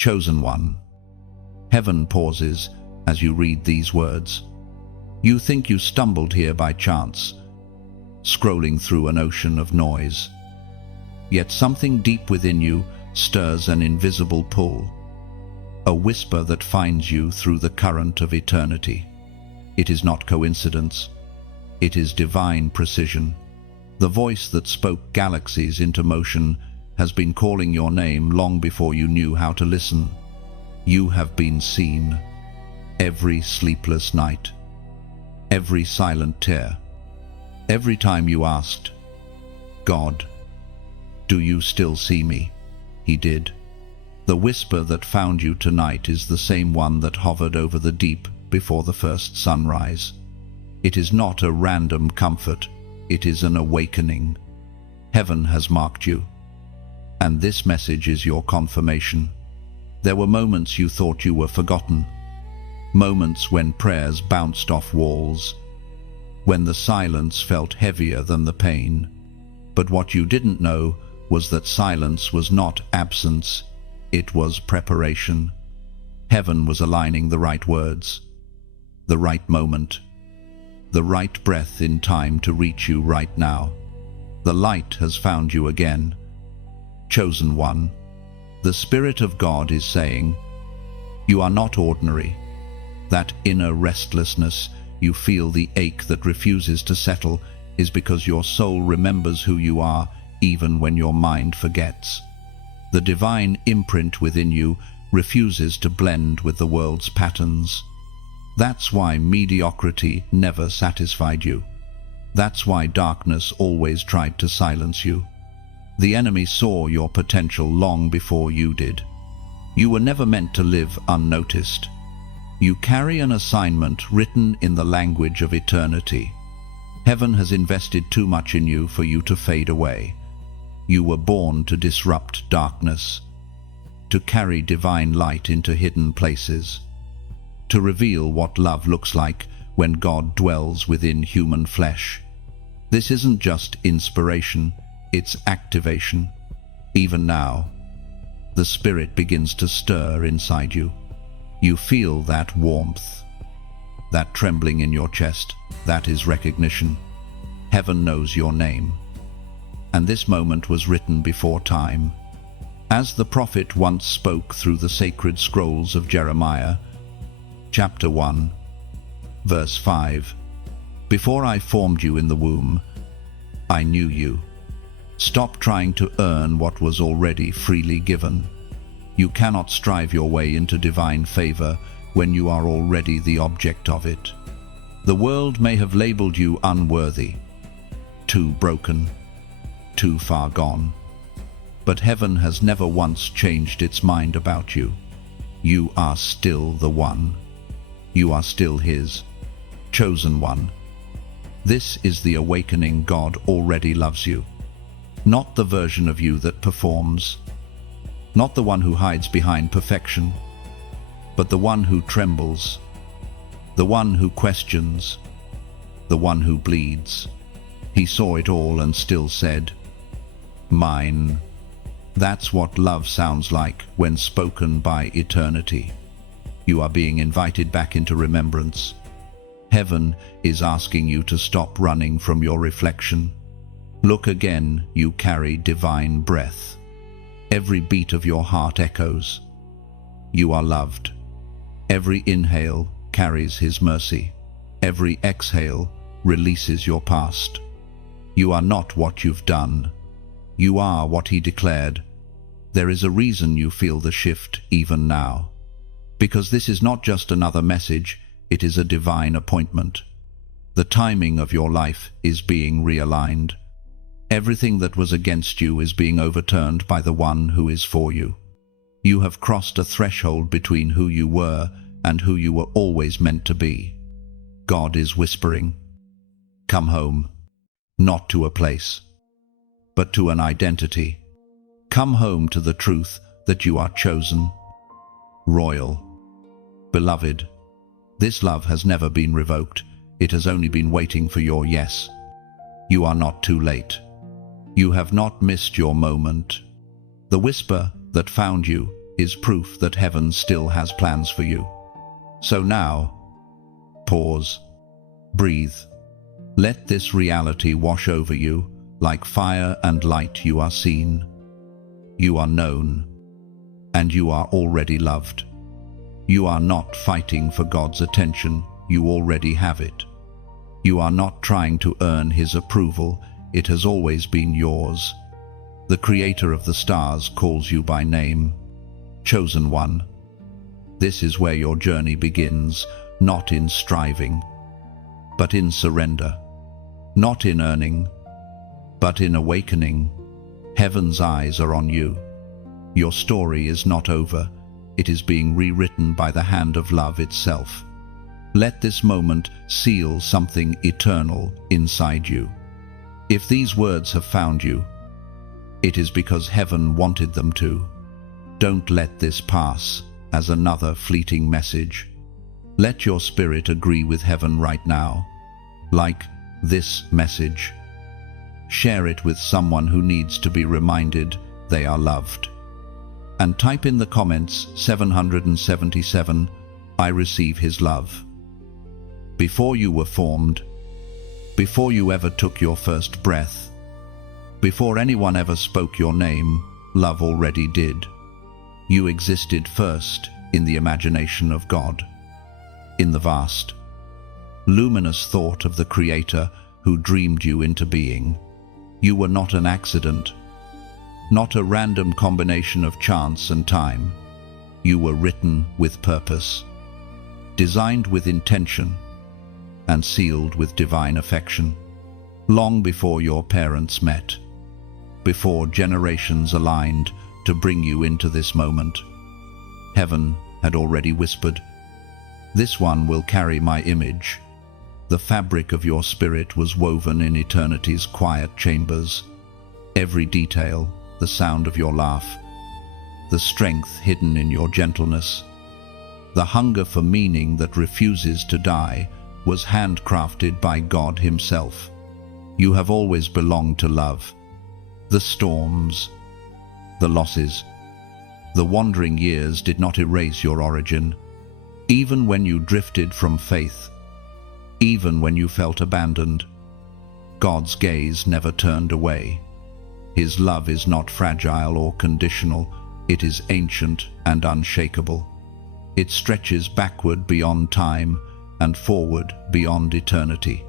Chosen one. Heaven pauses as you read these words. You think you stumbled here by chance, scrolling through an ocean of noise. Yet something deep within you stirs an invisible pull, a whisper that finds you through the current of eternity. It is not coincidence. It is divine precision. The voice that spoke galaxies into motion has been calling your name long before you knew how to listen. You have been seen. Every sleepless night, every silent tear, every time you asked, God, do you still see me? He did. The whisper that found you tonight is the same one that hovered over the deep before the first sunrise. It is not a random comfort, it is an awakening. Heaven has marked you, and this message is your confirmation. There were moments you thought you were forgotten, moments when prayers bounced off walls, when the silence felt heavier than the pain. But what you didn't know was that silence was not absence, it was preparation. Heaven was aligning the right words, the right moment, the right breath in time to reach you right now. The light has found you again. Chosen one. The Spirit of God is saying, you are not ordinary. That inner restlessness you feel, the ache that refuses to settle, is because your soul remembers who you are even when your mind forgets. The divine imprint within you refuses to blend with the world's patterns. That's why mediocrity never satisfied you. That's why darkness always tried to silence you. The enemy saw your potential long before you did. You were never meant to live unnoticed. You carry an assignment written in the language of eternity. Heaven has invested too much in you for you to fade away. You were born to disrupt darkness, to carry divine light into hidden places, to reveal what love looks like when God dwells within human flesh. This isn't just inspiration, it's activation. Even now, the Spirit begins to stir inside you. You feel that warmth, that trembling in your chest. That is recognition. Heaven knows your name. And this moment was written before time. As the prophet once spoke through the sacred scrolls of Jeremiah, chapter 1, verse 5, before I formed you in the womb, I knew you. Stop trying to earn what was already freely given. You cannot strive your way into divine favor when you are already the object of it. The world may have labeled you unworthy, too broken, too far gone. But heaven has never once changed its mind about you. You are still the one. You are still His chosen one. This is the awakening. God already loves you. Not the version of you that performs, not the one who hides behind perfection, but the one who trembles, the one who questions, the one who bleeds. He saw it all and still said, mine. That's what love sounds like when spoken by eternity. You are being invited back into remembrance. Heaven is asking you to stop running from your reflection. Look again, you carry divine breath. Every beat of your heart echoes. You are loved. Every inhale carries His mercy. Every exhale releases your past. You are not what you've done. You are what He declared. There is a reason you feel the shift even now. Because this is not just another message, it is a divine appointment. The timing of your life is being realigned. Everything that was against you is being overturned by the one who is for you. You have crossed a threshold between who you were and who you were always meant to be. God is whispering, come home, not to a place, but to an identity. Come home to the truth that you are chosen, royal, beloved. This love has never been revoked. It has only been waiting for your yes. You are not too late. You have not missed your moment. The whisper that found you is proof that heaven still has plans for you. So now, pause, breathe. Let this reality wash over you. Like fire and light, you are seen, you are known, and you are already loved. You are not fighting for God's attention, you already have it. You are not trying to earn His approval, it has always been yours. The Creator of the stars calls you by name, chosen one. This is where your journey begins, not in striving, but in surrender. Not in earning, but in awakening. Heaven's eyes are on you. Your story is not over. It is being rewritten by the hand of love itself. Let this moment seal something eternal inside you. If these words have found you, it is because heaven wanted them to. Don't let this pass as another fleeting message. Let your spirit agree with heaven right now. Like this message. Share it with someone who needs to be reminded they are loved. And type in the comments 777, I receive His love. Before you were formed, before you ever took your first breath, before anyone ever spoke your name, love already did. You existed first in the imagination of God, in the vast, luminous thought of the Creator who dreamed you into being. You were not an accident, not a random combination of chance and time. You were written with purpose, designed with intention, and sealed with divine affection. Long before your parents met, before generations aligned to bring you into this moment, heaven had already whispered, "This one will carry my image." The fabric of your spirit was woven in eternity's quiet chambers. Every detail, the sound of your laugh, the strength hidden in your gentleness, the hunger for meaning that refuses to die, was handcrafted by God Himself. You have always belonged to love. The storms, the losses, the wandering years did not erase your origin. Even when you drifted from faith, even when you felt abandoned, God's gaze never turned away. His love is not fragile or conditional, it is ancient and unshakable. It stretches backward beyond time and forward beyond eternity.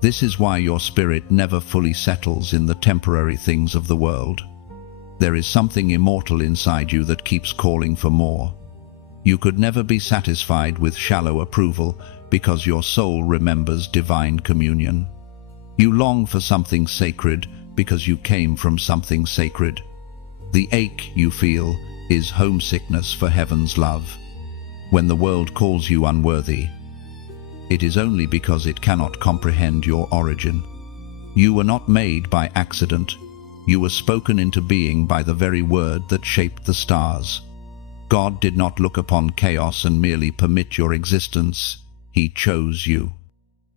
This is why your spirit never fully settles in the temporary things of the world. There is something immortal inside you that keeps calling for more. You could never be satisfied with shallow approval because your soul remembers divine communion. You long for something sacred because you came from something sacred. The ache you feel is homesickness for heaven's love. When the world calls you unworthy, it is only because it cannot comprehend your origin. You were not made by accident. You were spoken into being by the very word that shaped the stars. God did not look upon chaos and merely permit your existence. He chose you.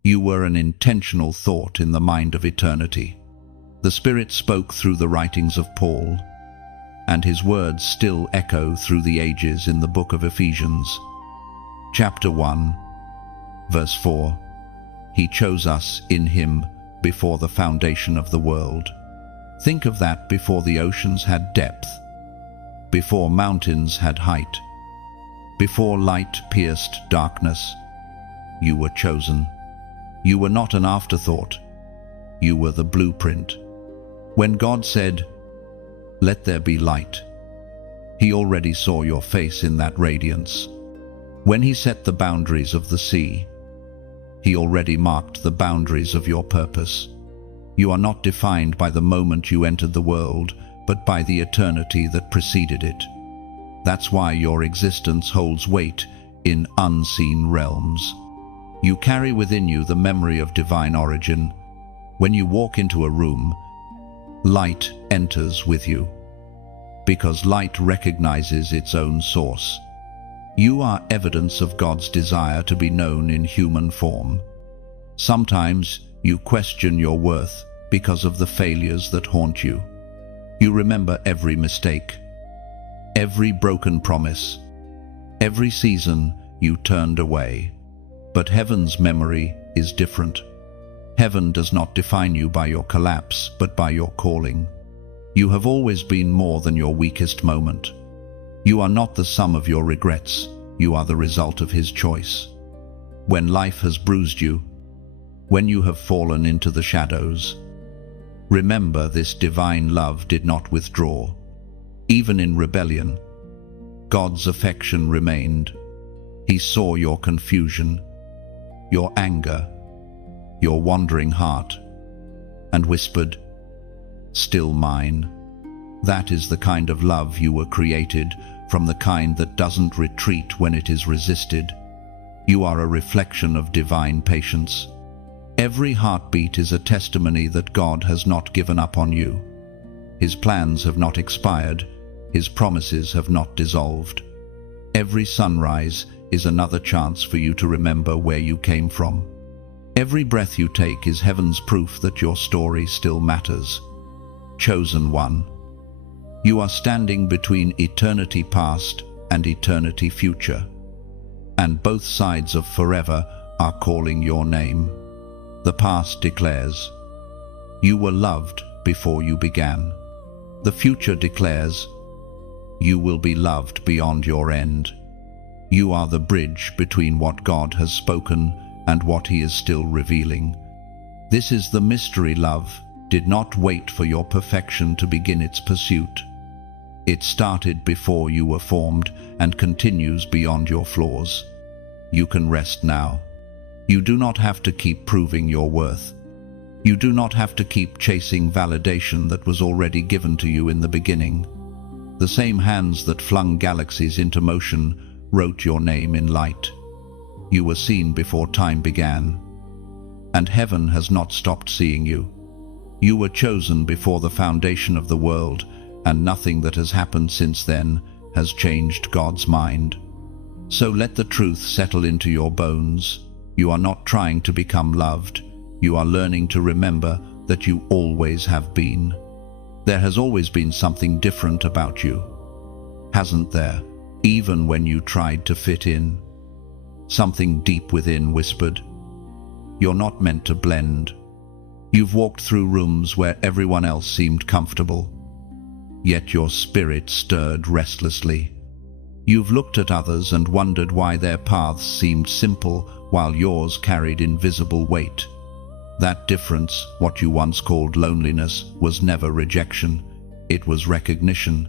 You were an intentional thought in the mind of eternity. The Spirit spoke through the writings of Paul, and his words still echo through the ages in the book of Ephesians. Chapter 1, verse 4. He chose us in Him before the foundation of the world. Think of that: before the oceans had depth, before mountains had height, before light pierced darkness. You were chosen. You were not an afterthought. You were the blueprint. When God said, "Let there be light," He already saw your face in that radiance. When He set the boundaries of the sea, He already marked the boundaries of your purpose. You are not defined by the moment you entered the world, but by the eternity that preceded it. That's why your existence holds weight in unseen realms. You carry within you the memory of divine origin. When you walk into a room, light enters with you, because light recognizes its own source. You are evidence of God's desire to be known in human form. Sometimes you question your worth because of the failures that haunt you. You remember every mistake, every broken promise, every season you turned away. But heaven's memory is different. Heaven does not define you by your collapse, but by your calling. You have always been more than your weakest moment. You are not the sum of your regrets, you are the result of His choice. When life has bruised you, when you have fallen into the shadows, remember this divine love did not withdraw. Even in rebellion, God's affection remained. He saw your confusion, your anger, your wandering heart, and whispered, "Still mine." That is the kind of love you were created, from the kind that doesn't retreat when it is resisted. You are a reflection of divine patience. Every heartbeat is a testimony that God has not given up on you. His plans have not expired, His promises have not dissolved. Every sunrise is another chance for you to remember where you came from. Every breath you take is heaven's proof that your story still matters. Chosen one, you are standing between eternity past and eternity future, and both sides of forever are calling your name. The past declares, you were loved before you began. The future declares, you will be loved beyond your end. You are the bridge between what God has spoken and what He is still revealing. This is the mystery love did not wait for your perfection to begin its pursuit. It started before you were formed and continues beyond your flaws. You can rest now. You do not have to keep proving your worth. You do not have to keep chasing validation that was already given to you in the beginning. The same hands that flung galaxies into motion wrote your name in light. You were seen before time began, and heaven has not stopped seeing you. You were chosen before the foundation of the world, and nothing that has happened since then has changed God's mind. So let the truth settle into your bones. You are not trying to become loved. You are learning to remember that you always have been. There has always been something different about you, hasn't there? Even when you tried to fit in. Something deep within whispered, you're not meant to blend. You've walked through rooms where everyone else seemed comfortable, yet your spirit stirred restlessly. You've looked at others and wondered why their paths seemed simple while yours carried invisible weight. That difference, what you once called loneliness, was never rejection. It was recognition.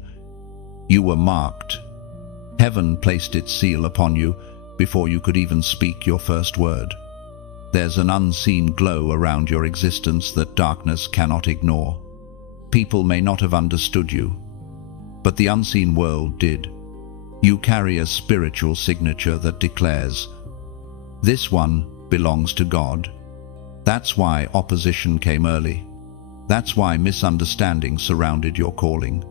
You were marked. Heaven placed its seal upon you before you could even speak your first word. There's an unseen glow around your existence that darkness cannot ignore. People may not have understood you, but the unseen world did. You carry a spiritual signature that declares, this one belongs to God. That's why opposition came early. That's why misunderstanding surrounded your calling.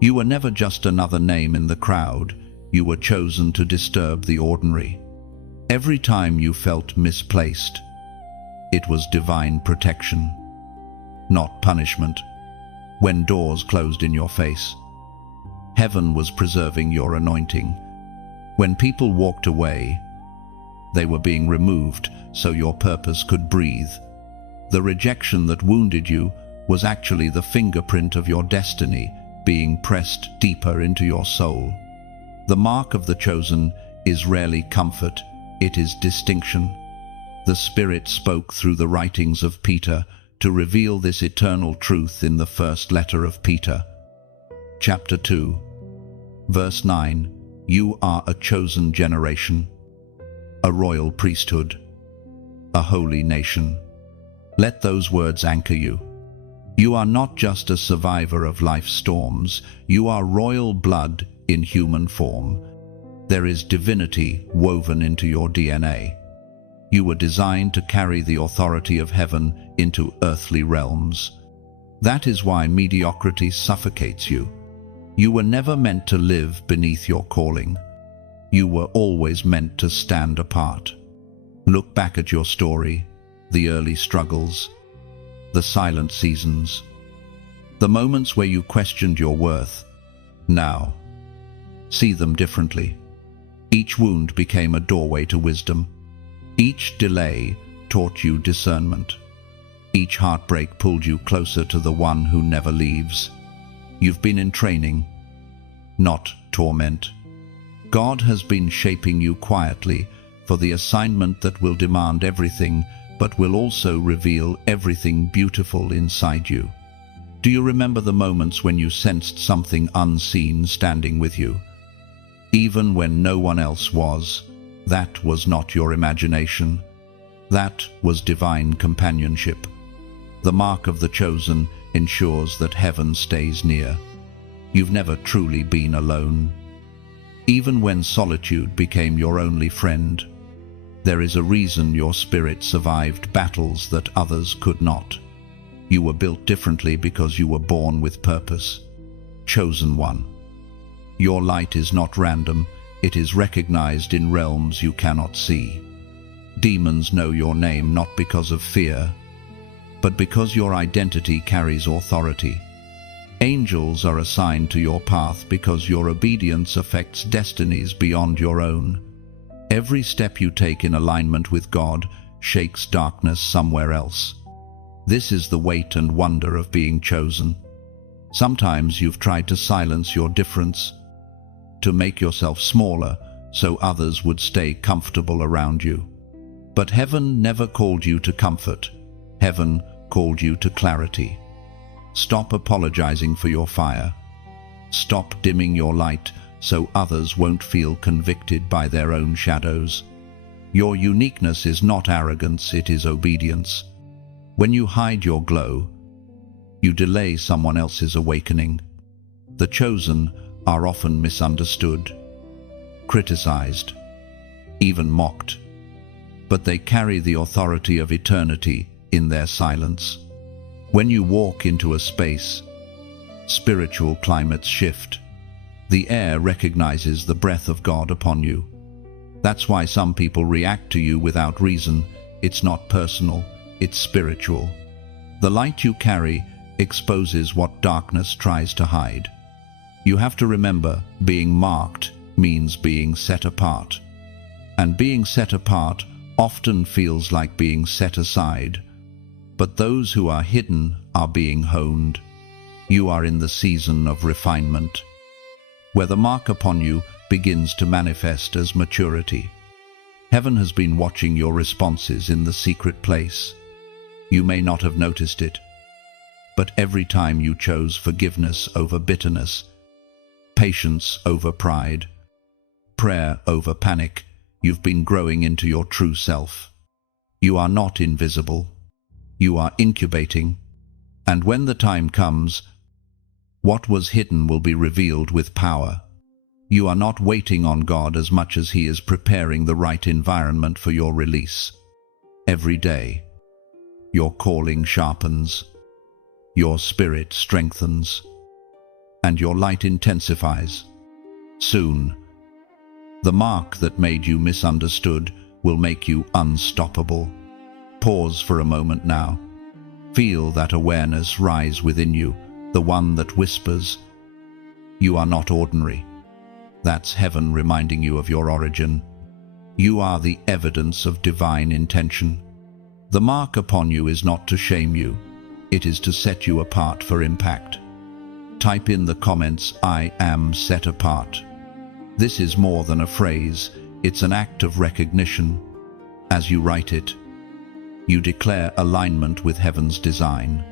You were never just another name in the crowd. You were chosen to disturb the ordinary. Every time you felt misplaced, it was divine protection, not punishment. When doors closed in your face, heaven was preserving your anointing. When people walked away, they were being removed so your purpose could breathe. The rejection that wounded you was actually the fingerprint of your destiny being pressed deeper into your soul. The mark of the chosen is rarely comfort, it is distinction. The Spirit spoke through the writings of Peter to reveal this eternal truth in the first letter of Peter. Chapter 2, verse 9, you are a chosen generation, a royal priesthood, a holy nation. Let those words anchor you. You are not just a survivor of life's storms, you are royal blood in human form. There is divinity woven into your DNA. You were designed to carry the authority of heaven into earthly realms. That is why mediocrity suffocates you. You were never meant to live beneath your calling. You were always meant to stand apart. Look back at your story, the early struggles, the silent seasons, the moments where you questioned your worth. Now, See them differently. Each wound became a doorway to wisdom. Each delay taught you discernment. Each heartbreak pulled you closer to the one who never leaves. You've been in training, not torment. God has been shaping you quietly for the assignment that will demand everything, but will also reveal everything beautiful inside you. Do you remember the moments when you sensed something unseen standing with you? Even when no one else was, that was not your imagination. That was divine companionship. The mark of the chosen ensures that heaven stays near. You've never truly been alone. Even when solitude became your only friend, there is a reason your spirit survived battles that others could not. You were built differently because you were born with purpose. Chosen one. Your light is not random, it is recognized in realms you cannot see. Demons know your name not because of fear, but because your identity carries authority. Angels are assigned to your path because your obedience affects destinies beyond your own. Every step you take in alignment with God shakes darkness somewhere else. This is the weight and wonder of being chosen. Sometimes you've tried to silence your difference, to make yourself smaller so others would stay comfortable around you. But heaven never called you to comfort. Heaven called you to clarity. Stop apologizing for your fire. Stop dimming your light so others won't feel convicted by their own shadows. Your uniqueness is not arrogance, it is obedience. When you hide your glow, you delay someone else's awakening. The chosen are often misunderstood, criticized, even mocked, but they carry the authority of eternity in their silence. When you walk into a space, spiritual climates shift. The air recognizes the breath of God upon you. That's why some people react to you without reason. It's not personal, it's spiritual. The light you carry exposes what darkness tries to hide. You have to remember, being marked means being set apart. And being set apart often feels like being set aside. But those who are hidden are being honed. You are in the season of refinement, where the mark upon you begins to manifest as maturity. Heaven has been watching your responses in the secret place. You may not have noticed it, but every time you chose forgiveness over bitterness, patience over pride, prayer over panic, you've been growing into your true self. You are not invisible. You are incubating, and when the time comes, what was hidden will be revealed with power. You are not waiting on God as much as He is preparing the right environment for your release. Every day, your calling sharpens, your spirit strengthens, and your light intensifies. Soon, the mark that made you misunderstood will make you unstoppable. Pause for a moment now. Feel that awareness rise within you, the one that whispers, "You are not ordinary." That's heaven reminding you of your origin. You are the evidence of divine intention. The mark upon you is not to shame you, it is to set you apart for impact. Type in the comments, "I am set apart." This is more than a phrase, it's an act of recognition. As you write it, you declare alignment with heaven's design.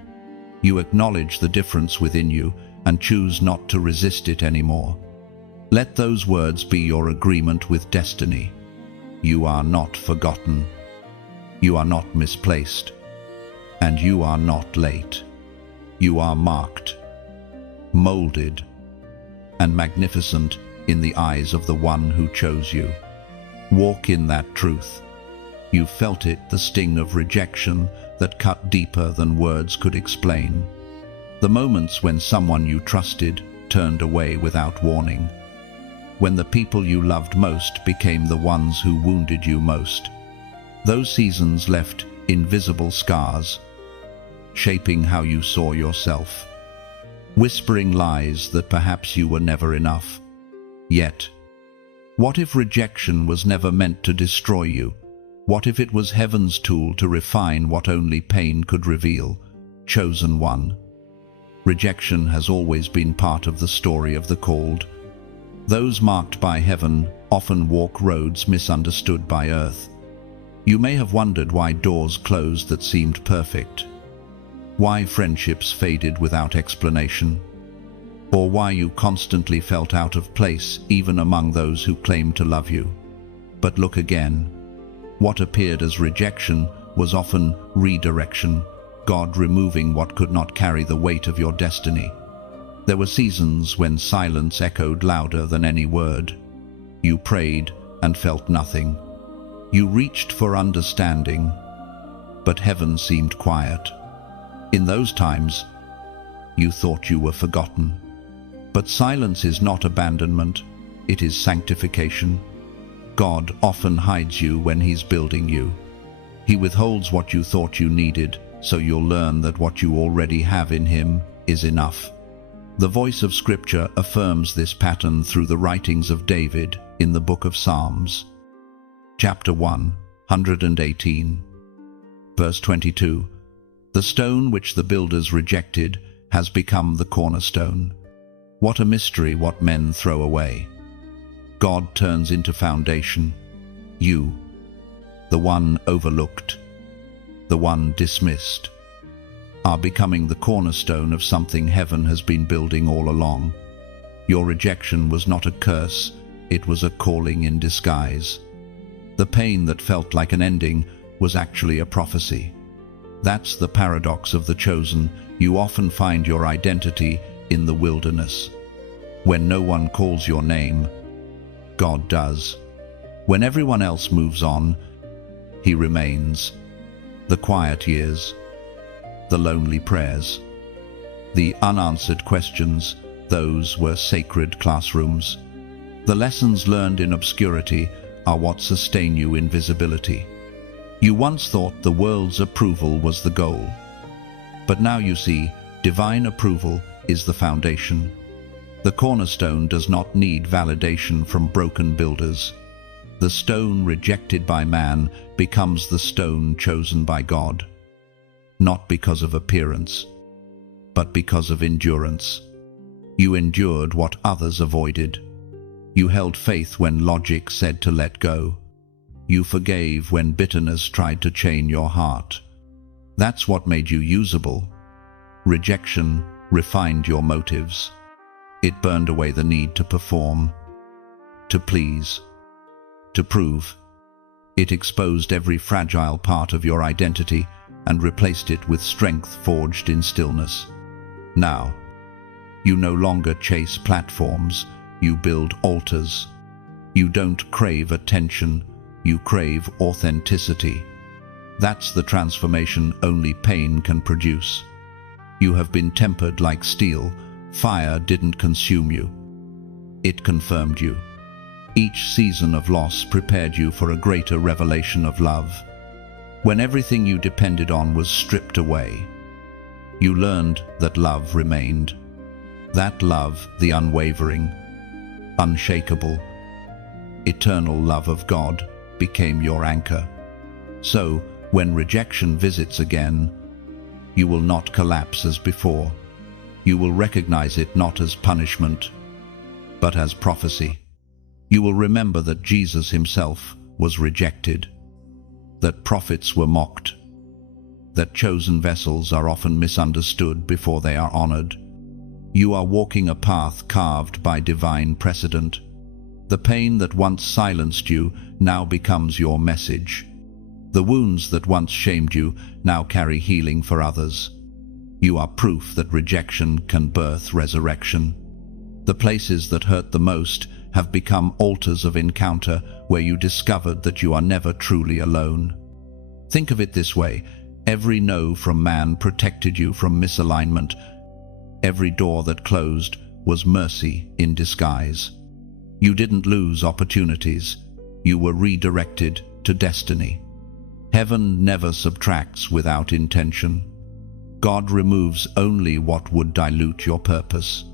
You acknowledge the difference within you and choose not to resist it anymore. Let those words be your agreement with destiny. You are not forgotten. You are not misplaced. And you are not late. You are marked, molded, and magnificent in the eyes of the one who chose you. Walk in that truth. You felt it, the sting of rejection that cut deeper than words could explain. The moments when someone you trusted turned away without warning. When the people you loved most became the ones who wounded you most. Those seasons left invisible scars, shaping how you saw yourself, whispering lies that perhaps you were never enough. Yet, what if rejection was never meant to destroy you? What if it was heaven's tool to refine what only pain could reveal? Chosen one. Rejection has always been part of the story of the called. Those marked by heaven often walk roads misunderstood by earth. You may have wondered why doors closed that seemed perfect, why friendships faded without explanation, or why you constantly felt out of place even among those who claimed to love you. But look again. What appeared as rejection was often redirection, God removing what could not carry the weight of your destiny. There were seasons when silence echoed louder than any word. You prayed and felt nothing. You reached for understanding, but heaven seemed quiet. In those times, you thought you were forgotten. But silence is not abandonment, it is sanctification. God often hides you when He's building you. He withholds what you thought you needed, so you'll learn that what you already have in Him is enough. The voice of Scripture affirms this pattern through the writings of David in the book of Psalms. Chapter 118, verse 22. The stone which the builders rejected has become the cornerstone. What a mystery what men throw away. God turns into foundation. You, the one overlooked, the one dismissed, are becoming the cornerstone of something heaven has been building all along. Your rejection was not a curse, it was a calling in disguise. The pain that felt like an ending was actually a prophecy. That's the paradox of the chosen. You often find your identity in the wilderness. When no one calls your name, God does. When everyone else moves on, He remains. The quiet years, the lonely prayers, the unanswered questions, those were sacred classrooms. The lessons learned in obscurity are what sustain you in visibility. You once thought the world's approval was the goal, but now you see divine approval is the foundation. The cornerstone does not need validation from broken builders. The stone rejected by man becomes the stone chosen by God, not because of appearance, but because of endurance. You endured what others avoided. You held faith when logic said to let go. You forgave when bitterness tried to chain your heart. That's what made you usable. Rejection refined your motives. It burned away the need to perform, to please, to prove. It exposed every fragile part of your identity and replaced it with strength forged in stillness. Now, you no longer chase platforms, you build altars. You don't crave attention, you crave authenticity. That's the transformation only pain can produce. You have been tempered like steel. Fire didn't consume you. It confirmed you. Each season of loss prepared you for a greater revelation of love. When everything you depended on was stripped away, you learned that love remained. That love, the unwavering, unshakable, eternal love of God, became your anchor. So, when rejection visits again, you will not collapse as before. You will recognize it not as punishment, but as prophecy. You will remember that Jesus Himself was rejected, that prophets were mocked, that chosen vessels are often misunderstood before they are honored. You are walking a path carved by divine precedent. The pain that once silenced you now becomes your message. The wounds that once shamed you now carry healing for others. You are proof that rejection can birth resurrection. The places that hurt the most have become altars of encounter where you discovered that you are never truly alone. Think of it this way: every no from man protected you from misalignment. Every door that closed was mercy in disguise. You didn't lose opportunities, you were redirected to destiny. Heaven never subtracts without intention. God removes only what would dilute your purpose.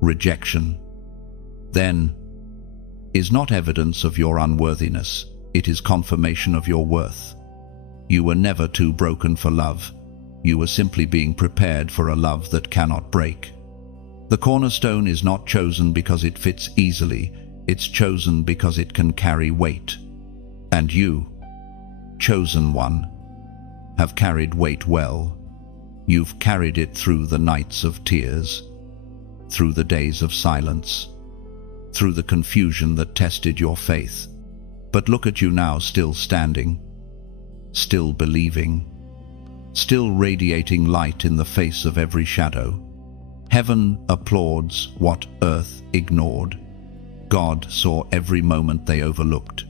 Rejection. Then, is not evidence of your unworthiness, it is confirmation of your worth. You were never too broken for love. You were simply being prepared for a love that cannot break. The cornerstone is not chosen because it fits easily, it's chosen because it can carry weight. And you, chosen one, have carried weight well. You've carried it through the nights of tears, through the days of silence, through the confusion that tested your faith. But look at you now, still standing, still believing, still radiating light in the face of every shadow. Heaven applauds what earth ignored. God saw every moment they overlooked,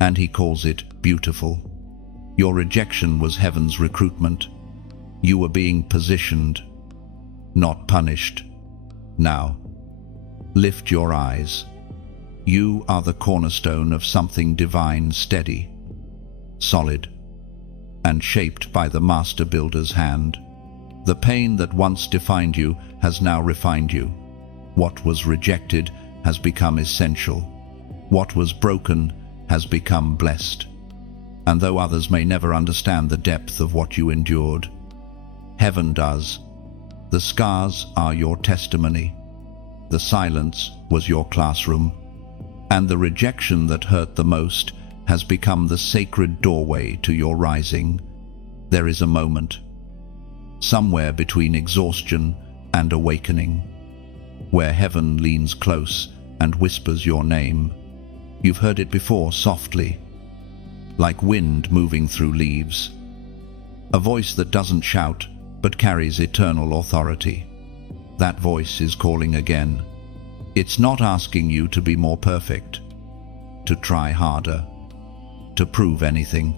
and he calls it beautiful. Your rejection was heaven's recruitment. You were being positioned, not punished. Now, lift your eyes. You are the cornerstone of something divine, steady, solid, and shaped by the master builder's hand. The pain that once defined you has now refined you. What was rejected has become essential. What was broken has become blessed. And though others may never understand the depth of what you endured, heaven does. The scars are your testimony. The silence was your classroom. And the rejection that hurt the most has become the sacred doorway to your rising. There is a moment, somewhere between exhaustion and awakening, where heaven leans close and whispers your name. You've heard it before, softly, like wind moving through leaves. A voice that doesn't shout, but carries eternal authority. That voice is calling again. It's not asking you to be more perfect, to try harder, to prove anything.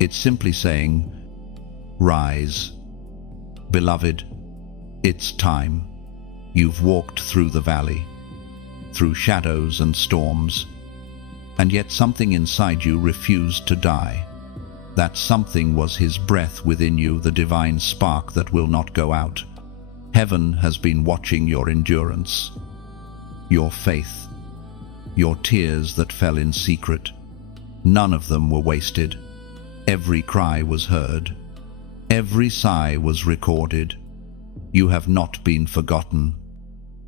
It's simply saying, rise. Beloved, it's time. You've walked through the valley, through shadows and storms, and yet something inside you refused to die. That something was his breath within you, the divine spark that will not go out. Heaven has been watching your endurance, your faith, your tears that fell in secret. None of them were wasted. Every cry was heard. Every sigh was recorded. You have not been forgotten.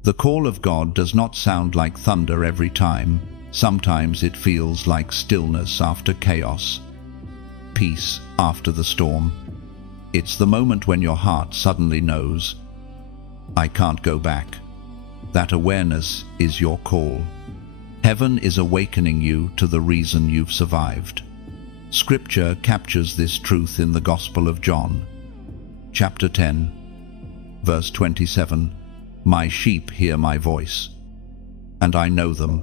The call of God does not sound like thunder every time. Sometimes it feels like stillness after chaos, peace after the storm. It's the moment when your heart suddenly knows, I can't go back. That awareness is your call. Heaven is awakening you to the reason you've survived. Scripture captures this truth in the Gospel of John, chapter 10, verse 27. My sheep hear my voice, and I know them,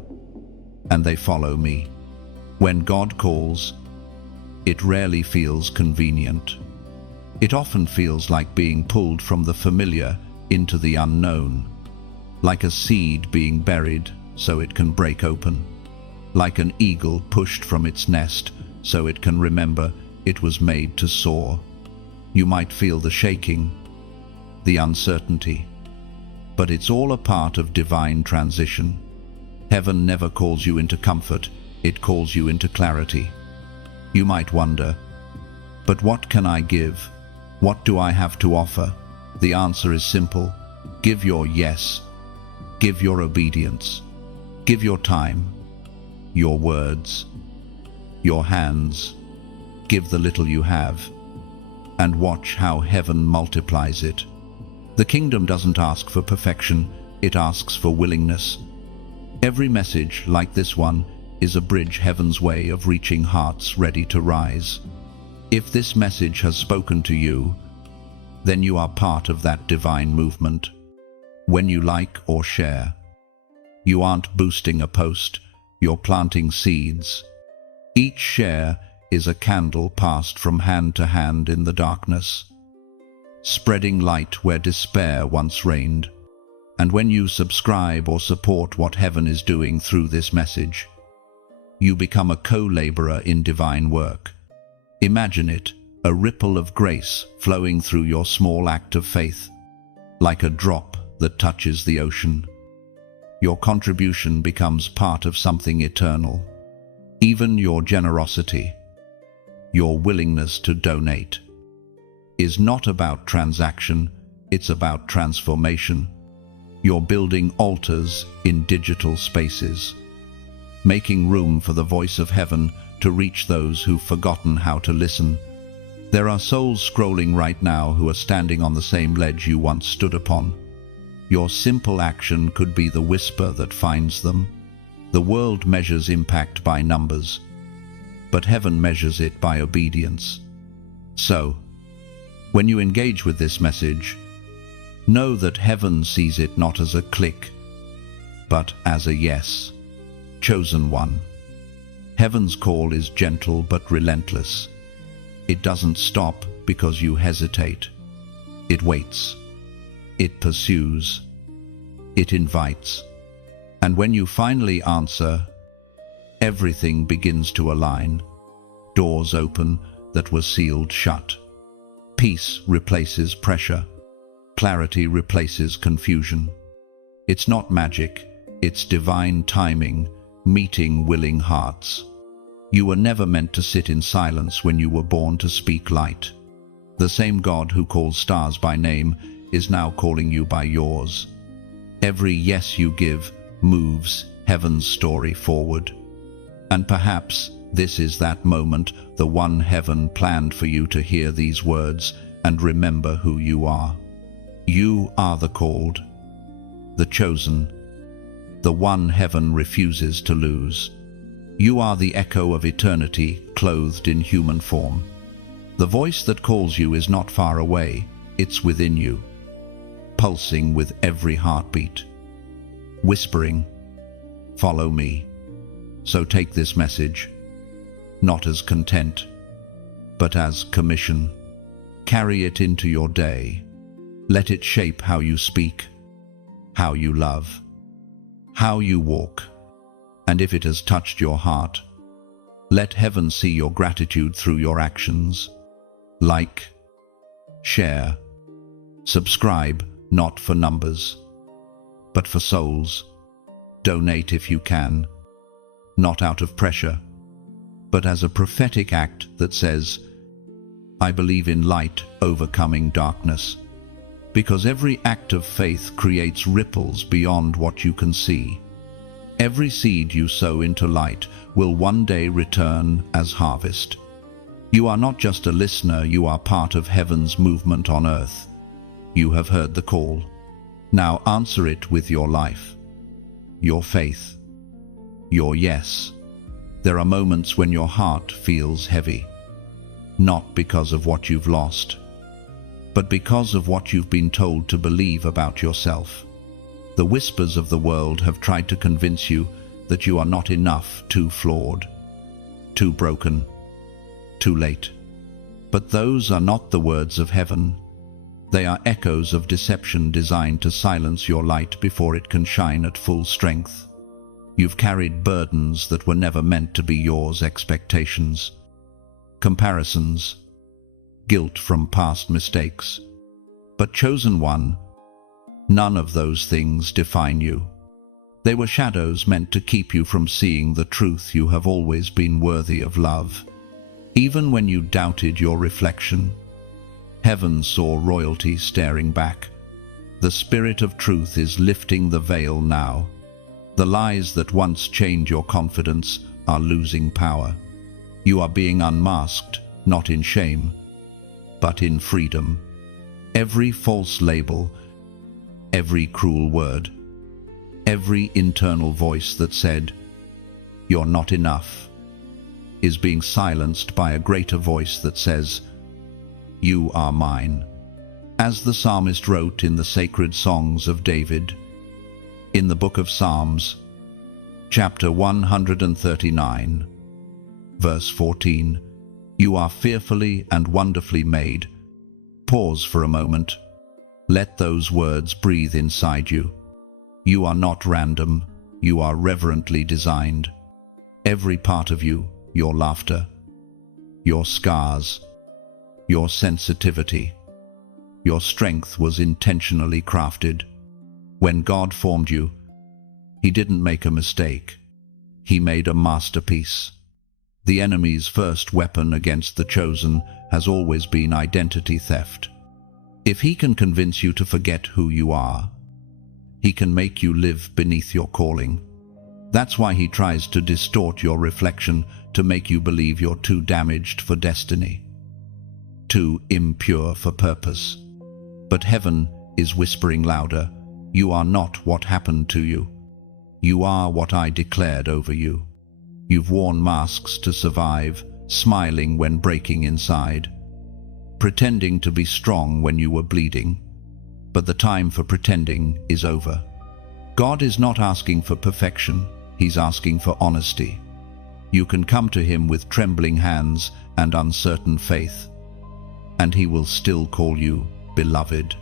and they follow me. When God calls, it rarely feels convenient. It often feels like being pulled from the familiar into the unknown, like a seed being buried so it can break open, like an eagle pushed from its nest so it can remember it was made to soar. You might feel the shaking, the uncertainty, but it's all a part of divine transition. Heaven never calls you into comfort, it calls you into clarity. You might wonder, but what can I give? What do I have to offer? The answer is simple. Give your yes. Give your obedience. Give your time, your words, your hands. Give the little you have, and watch how heaven multiplies it. The kingdom doesn't ask for perfection, it asks for willingness. Every message, like this one, is a bridge heaven's way of reaching hearts ready to rise. If this message has spoken to you, then you are part of that divine movement. When you like or share, you aren't boosting a post, you're planting seeds. Each share is a candle passed from hand to hand in the darkness, spreading light where despair once reigned. And when you subscribe or support what heaven is doing through this message, you become a co-laborer in divine work. Imagine it, a ripple of grace flowing through your small act of faith, like a drop that touches the ocean. your contribution becomes part of something eternal. Even your generosity, your willingness to donate, is not about transaction, it's about transformation. You're building altars in digital spaces, making room for the voice of heaven to reach those who've forgotten how to listen. There are souls scrolling right now who are standing on the same ledge you once stood upon. Your simple action could be the whisper that finds them. The world measures impact by numbers, but heaven measures it by obedience. So, when you engage with this message, know that heaven sees it not as a click, but as a yes. Chosen one. Heaven's call is gentle but relentless. It doesn't stop because you hesitate. It waits. It pursues. It invites. And when you finally answer, everything begins to align. Doors open that were sealed shut. Peace replaces pressure. Clarity replaces confusion. It's not magic, it's divine timing, meeting willing hearts. You were never meant to sit in silence when you were born to speak light. The same God who calls stars by name is now calling you by yours. Every yes you give moves heaven's story forward. And perhaps this is that moment, the one heaven planned for you to hear these words and remember who you are. You are the called, the chosen, the one heaven refuses to lose. You are the echo of eternity clothed in human form. The voice that calls you is not far away, it's within you, pulsing with every heartbeat, whispering, "Follow me." So take this message, not as content, but as commission. Carry it into your day. Let it shape how you speak, how you love, how you walk. And if it has touched your heart, let heaven see your gratitude through your actions. Like, share, subscribe, not for numbers, but for souls. Donate if you can, not out of pressure, but as a prophetic act that says, "I believe in light overcoming darkness." Because every act of faith creates ripples beyond what you can see. Every seed you sow into light will one day return as harvest. You are not just a listener, you are part of heaven's movement on earth. You have heard the call. Now answer it with your life, your faith, your yes. There are moments when your heart feels heavy, not because of what you've lost, but because of what you've been told to believe about yourself. The whispers of the world have tried to convince you that you are not enough, too flawed, too broken, too late. But those are not the words of heaven. They are echoes of deception designed to silence your light before it can shine at full strength. You've carried burdens that were never meant to be yours, expectations, comparisons, guilt from past mistakes. But chosen one, none of those things define you. They were shadows meant to keep you from seeing the truth. You have always been worthy of love. Even when you doubted your reflection, heaven saw royalty staring back. The Spirit of truth is lifting the veil now. The lies that once chained your confidence are losing power. You are being unmasked, not in shame, but in freedom. Every false label, every cruel word, every internal voice that said, "You're not enough," is being silenced by a greater voice that says, "You are mine." As the psalmist wrote in the sacred songs of David, in the book of Psalms, chapter 139, verse 14, "You are fearfully and wonderfully made." Pause for a moment. Let those words breathe inside you. You are not random, you are reverently designed. Every part of you, your laughter, your scars, your sensitivity, your strength was intentionally crafted. When God formed you, He didn't make a mistake. He made a masterpiece. The enemy's first weapon against the chosen has always been identity theft. If he can convince you to forget who you are, he can make you live beneath your calling. That's why he tries to distort your reflection, to make you believe you're too damaged for destiny, too impure for purpose. But heaven is whispering louder. You are not what happened to you. You are what I declared over you. You've worn masks to survive, smiling when breaking inside, pretending to be strong when you were bleeding. But the time for pretending is over. God is not asking for perfection. He's asking for honesty. You can come to him with trembling hands and uncertain faith, and he will still call you beloved.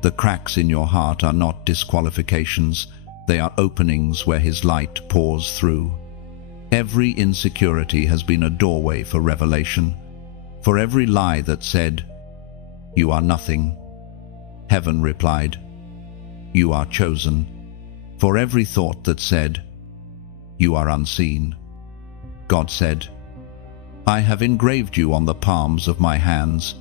The cracks in your heart are not disqualifications. They are openings where his light pours through. Every insecurity has been a doorway for revelation. For every lie that said, "You are nothing," heaven replied, "You are chosen." For every thought that said, "You are unseen," God said, "I have engraved you on the palms of my hands."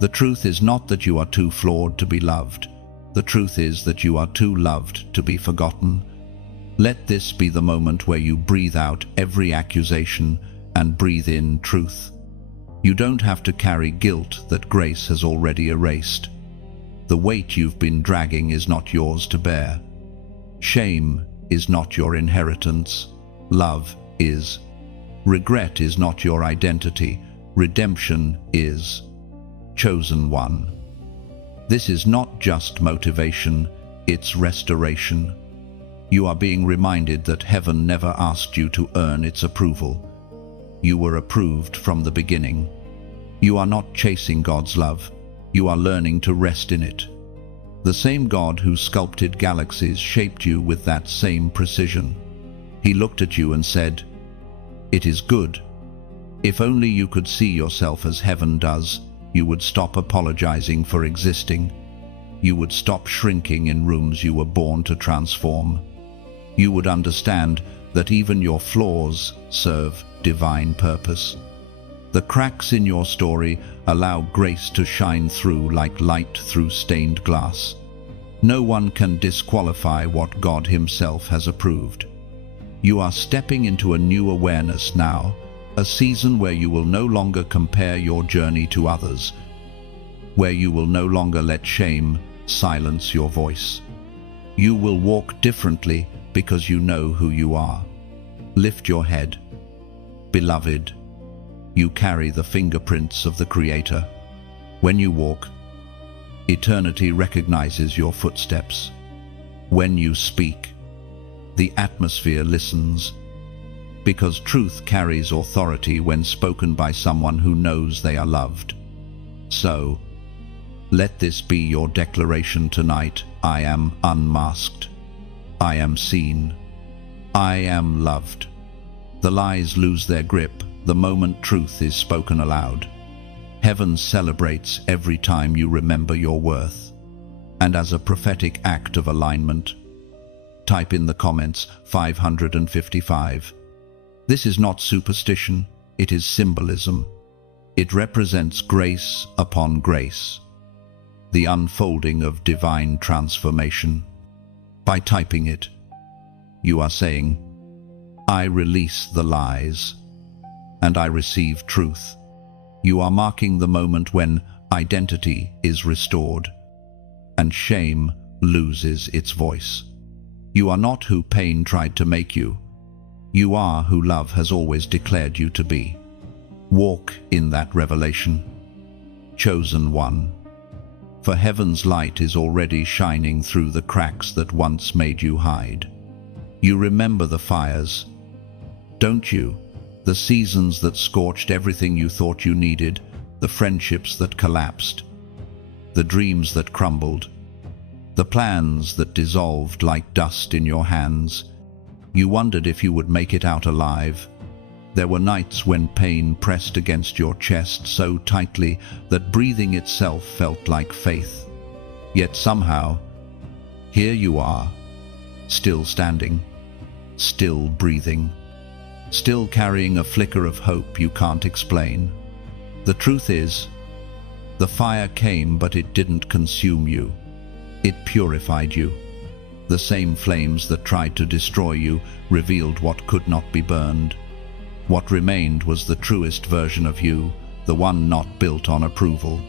The truth is not that you are too flawed to be loved. The truth is that you are too loved to be forgotten. Let this be the moment where you breathe out every accusation and breathe in truth. You don't have to carry guilt that grace has already erased. The weight you've been dragging is not yours to bear. Shame is not your inheritance. Love is. Regret is not your identity. Redemption is. Chosen one. This is not just motivation, it's restoration. You are being reminded that heaven never asked you to earn its approval. You were approved from the beginning. You are not chasing God's love. You are learning to rest in it. The same God who sculpted galaxies shaped you with that same precision. He looked at you and said, "It is good." If only you could see yourself as heaven does, you would stop apologizing for existing. You would stop shrinking in rooms you were born to transform. You would understand that even your flaws serve divine purpose. The cracks in your story allow grace to shine through like light through stained glass. No one can disqualify what God himself has approved. You are stepping into a new awareness now, a season where you will no longer compare your journey to others, where you will no longer let shame silence your voice. You will walk differently because you know who you are. Lift your head. Beloved, you carry the fingerprints of the Creator. When you walk, eternity recognizes your footsteps. When you speak, the atmosphere listens, because truth carries authority when spoken by someone who knows they are loved. So, let this be your declaration tonight. I am unmasked. I am seen. I am loved. The lies lose their grip the moment truth is spoken aloud. Heaven celebrates every time you remember your worth. And as a prophetic act of alignment, type in the comments 555. This is not superstition, it is symbolism. It represents grace upon grace, the unfolding of divine transformation. By typing it, you are saying, I release the lies, and I receive truth. You are marking the moment when identity is restored, and shame loses its voice. You are not who pain tried to make you. You are who love has always declared you to be. Walk in that revelation. Chosen one. For heaven's light is already shining through the cracks that once made you hide. You remember the fires, don't you? The seasons that scorched everything you thought you needed, the friendships that collapsed, the dreams that crumbled, the plans that dissolved like dust in your hands. You wondered if you would make it out alive. There were nights when pain pressed against your chest so tightly that breathing itself felt like faith. Yet somehow, here you are, still standing, still breathing, still carrying a flicker of hope you can't explain. The truth is, the fire came, but it didn't consume you. It purified you. The same flames that tried to destroy you revealed what could not be burned. What remained was the truest version of you, the one not built on approval,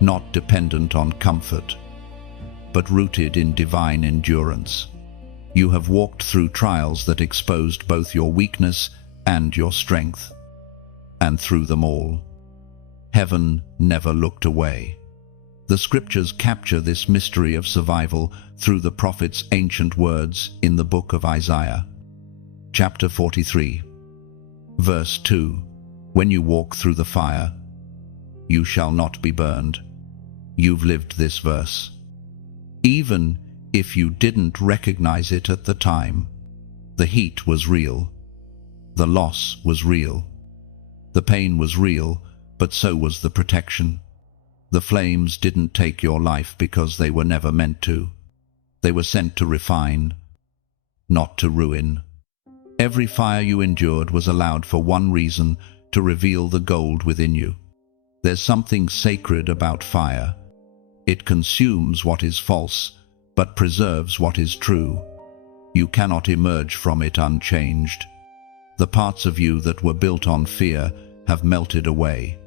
not dependent on comfort, but rooted in divine endurance. You have walked through trials that exposed both your weakness and your strength. And through them all, heaven never looked away. The scriptures capture this mystery of survival through the prophet's ancient words in the book of Isaiah. Chapter 43, verse 2. When you walk through the fire, you shall not be burned. You've lived this verse. Even if you didn't recognize it at the time, the heat was real. The loss was real. The pain was real, but so was the protection. The flames didn't take your life because they were never meant to. They were sent to refine, not to ruin. Every fire you endured was allowed for one reason: to reveal the gold within you. There's something sacred about fire. It consumes what is false, but preserves what is true. You cannot emerge from it unchanged. The parts of you that were built on fear have melted away.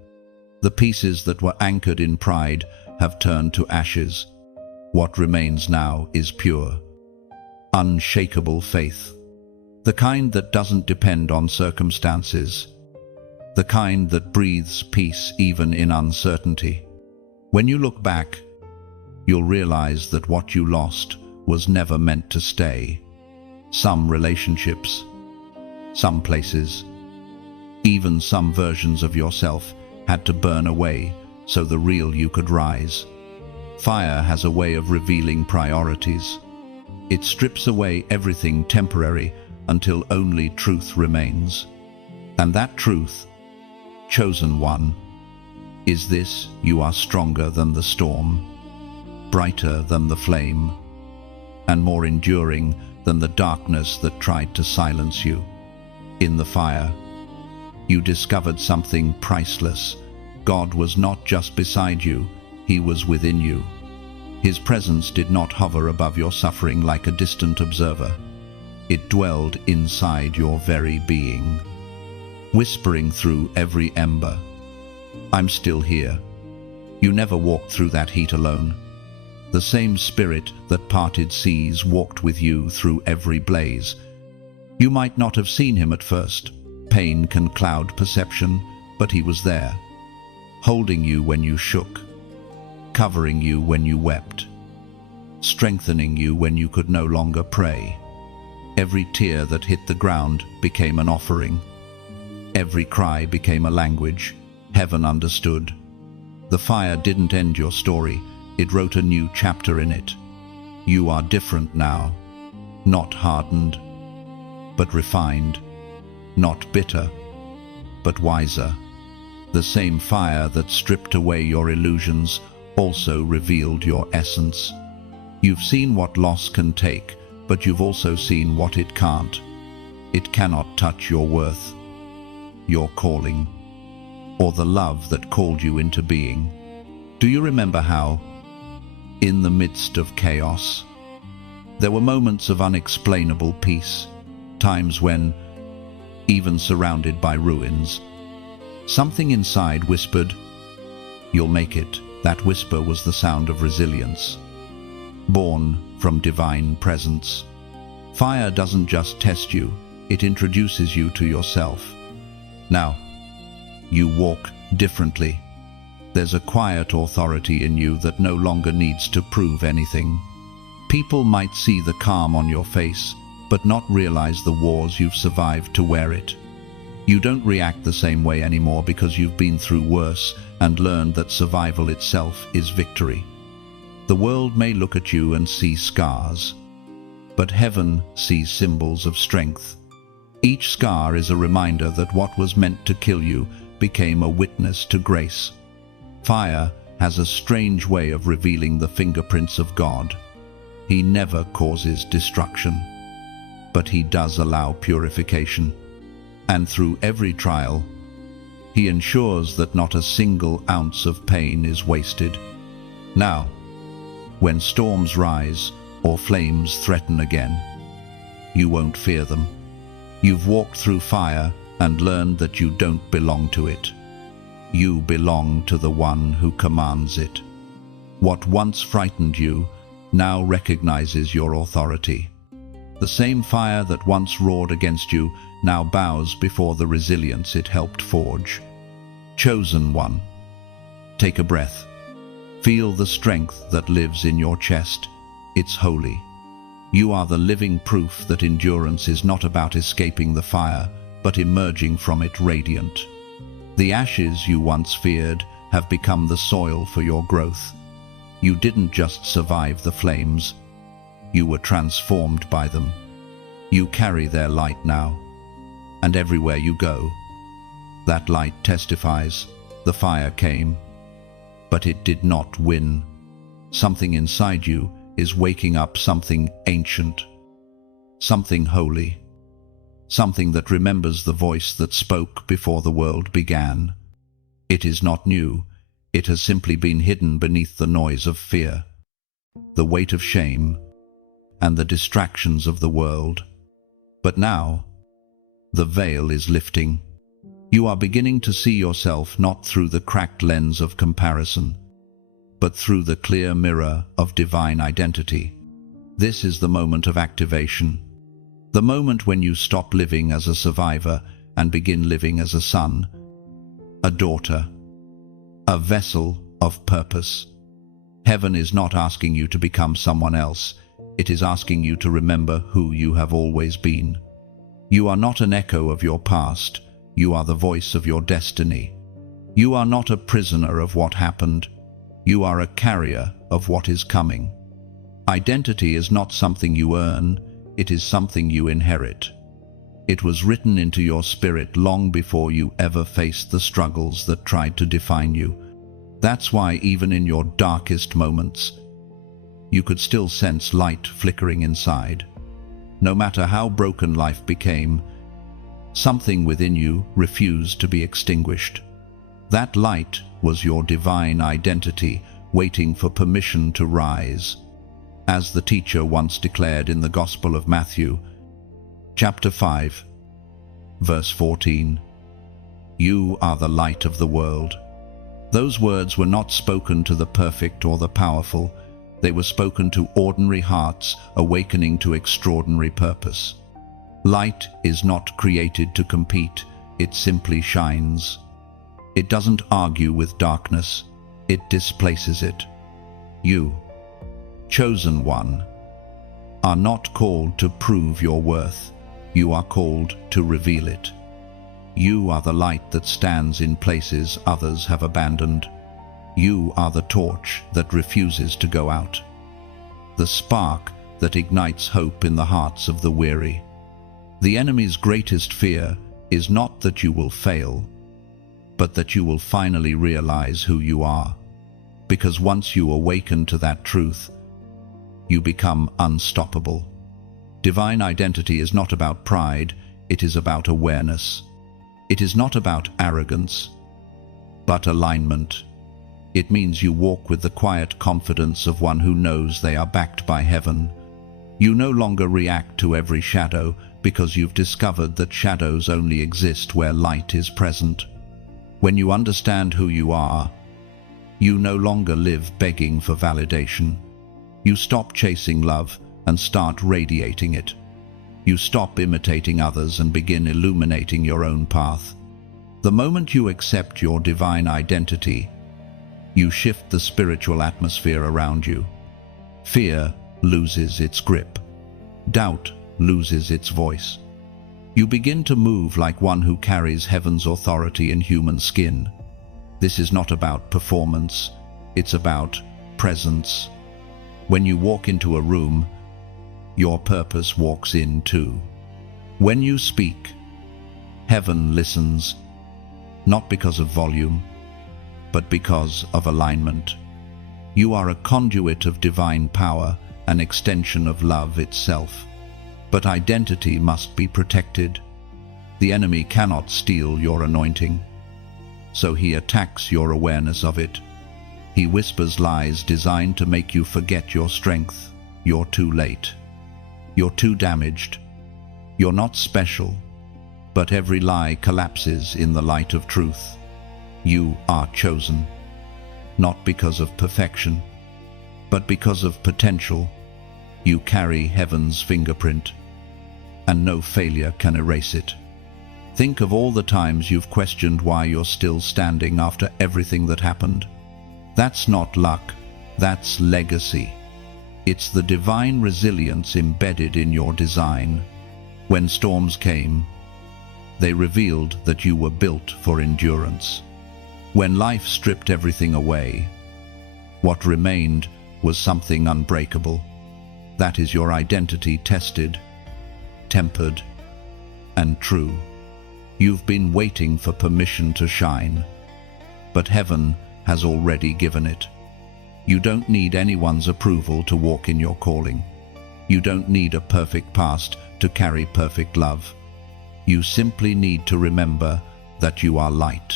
The pieces that were anchored in pride have turned to ashes. What remains now is pure, unshakable faith. The kind that doesn't depend on circumstances. The kind that breathes peace even in uncertainty. When you look back, you'll realize that what you lost was never meant to stay. Some relationships, some places, even some versions of yourself had to burn away so the real you could rise. Fire has a way of revealing priorities. It strips away everything temporary until only truth remains. And that truth, chosen one, is this: you are stronger than the storm, brighter than the flame, and more enduring than the darkness that tried to silence you. In the fire, you discovered something priceless. God was not just beside you, He was within you. His presence did not hover above your suffering like a distant observer. It dwelled inside your very being, whispering through every ember, "I'm still here." You never walked through that heat alone. The same Spirit that parted seas walked with you through every blaze. You might not have seen Him at first. Pain can cloud perception, but He was there, holding you when you shook, covering you when you wept, strengthening you when you could no longer pray. Every tear that hit the ground became an offering. Every cry became a language heaven understood. The fire didn't end your story, it wrote a new chapter in it. You are different now, not hardened, but refined, not bitter, but wiser. The same fire that stripped away your illusions also revealed your essence. You've seen what loss can take, but you've also seen what it can't. It cannot touch your worth, your calling, or the love that called you into being. Do you remember how, in the midst of chaos, there were moments of unexplainable peace, times when, even surrounded by ruins, something inside whispered, "You'll make it." That whisper was the sound of resilience, born from divine presence. Fire doesn't just test you, it introduces you to yourself. Now, you walk differently. There's a quiet authority in you that no longer needs to prove anything. People might see the calm on your face, but not realize the wars you've survived to wear it. You don't react the same way anymore because you've been through worse and learned that survival itself is victory. The world may look at you and see scars, but heaven sees symbols of strength. Each scar is a reminder that what was meant to kill you became a witness to grace. Fire has a strange way of revealing the fingerprints of God. He never causes destruction, but he does allow purification. And through every trial, he ensures that not a single ounce of pain is wasted. Now, when storms rise or flames threaten again, you won't fear them. You've walked through fire and learned that you don't belong to it. You belong to the one who commands it. What once frightened you now recognizes your authority. The same fire that once roared against you now bows before the resilience it helped forge. Chosen one, take a breath. Feel the strength that lives in your chest. It's holy. You are the living proof that endurance is not about escaping the fire, but emerging from it radiant. The ashes you once feared have become the soil for your growth. You didn't just survive the flames, you were transformed by them. You carry their light now, and everywhere you go, that light testifies, the fire came, but it did not win. Something inside you is waking up, something ancient, something holy, something that remembers the voice that spoke before the world began. It is not new, it has simply been hidden beneath the noise of fear, the weight of shame, and the distractions of the world. But now, the veil is lifting. You are beginning to see yourself not through the cracked lens of comparison, but through the clear mirror of divine identity. This is the moment of activation, the moment when you stop living as a survivor and begin living as a son, a daughter, a vessel of purpose. Heaven is not asking you to become someone else, it is asking you to remember who you have always been. You are not an echo of your past, you are the voice of your destiny. You are not a prisoner of what happened, you are a carrier of what is coming. Identity is not something you earn, it is something you inherit. It was written into your spirit long before you ever faced the struggles that tried to define you. That's why even in your darkest moments, you could still sense light flickering inside. No matter how broken life became, something within you refused to be extinguished. That light was your divine identity, waiting for permission to rise. As the teacher once declared in the Gospel of Matthew, chapter 5, verse 14, "You are the light of the world." Those words were not spoken to the perfect or the powerful, they were spoken to ordinary hearts awakening to extraordinary purpose. Light is not created to compete, it simply shines. It doesn't argue with darkness, it displaces it. You, chosen one, are not called to prove your worth, you are called to reveal it. You are the light that stands in places others have abandoned. You are the torch that refuses to go out, the spark that ignites hope in the hearts of the weary. The enemy's greatest fear is not that you will fail, but that you will finally realize who you are. Because once you awaken to that truth, you become unstoppable. Divine identity is not about pride, it is about awareness. It is not about arrogance, but alignment. It means you walk with the quiet confidence of one who knows they are backed by heaven. You no longer react to every shadow because you've discovered that shadows only exist where light is present. When you understand who you are, you no longer live begging for validation. You stop chasing love and start radiating it. You stop imitating others and begin illuminating your own path. The moment you accept your divine identity, you shift the spiritual atmosphere around you. Fear loses its grip. Doubt loses its voice. You begin to move like one who carries heaven's authority in human skin. This is not about performance, it's about presence. When you walk into a room, your purpose walks in too. When you speak, heaven listens, not because of volume, but because of alignment. You are a conduit of divine power, an extension of love itself. But identity must be protected. The enemy cannot steal your anointing, so he attacks your awareness of it. He whispers lies designed to make you forget your strength. You're too late. You're too damaged. You're not special. But every lie collapses in the light of truth. You are chosen, not because of perfection, but because of potential. You carry heaven's fingerprint, and no failure can erase it. Think of all the times you've questioned why you're still standing after everything that happened. That's not luck, that's legacy. It's the divine resilience embedded in your design. When storms came, they revealed that you were built for endurance. When life stripped everything away, what remained was something unbreakable. That is your identity, tested, tempered, and true. You've been waiting for permission to shine, but heaven has already given it. You don't need anyone's approval to walk in your calling. You don't need a perfect past to carry perfect love. You simply need to remember that you are light.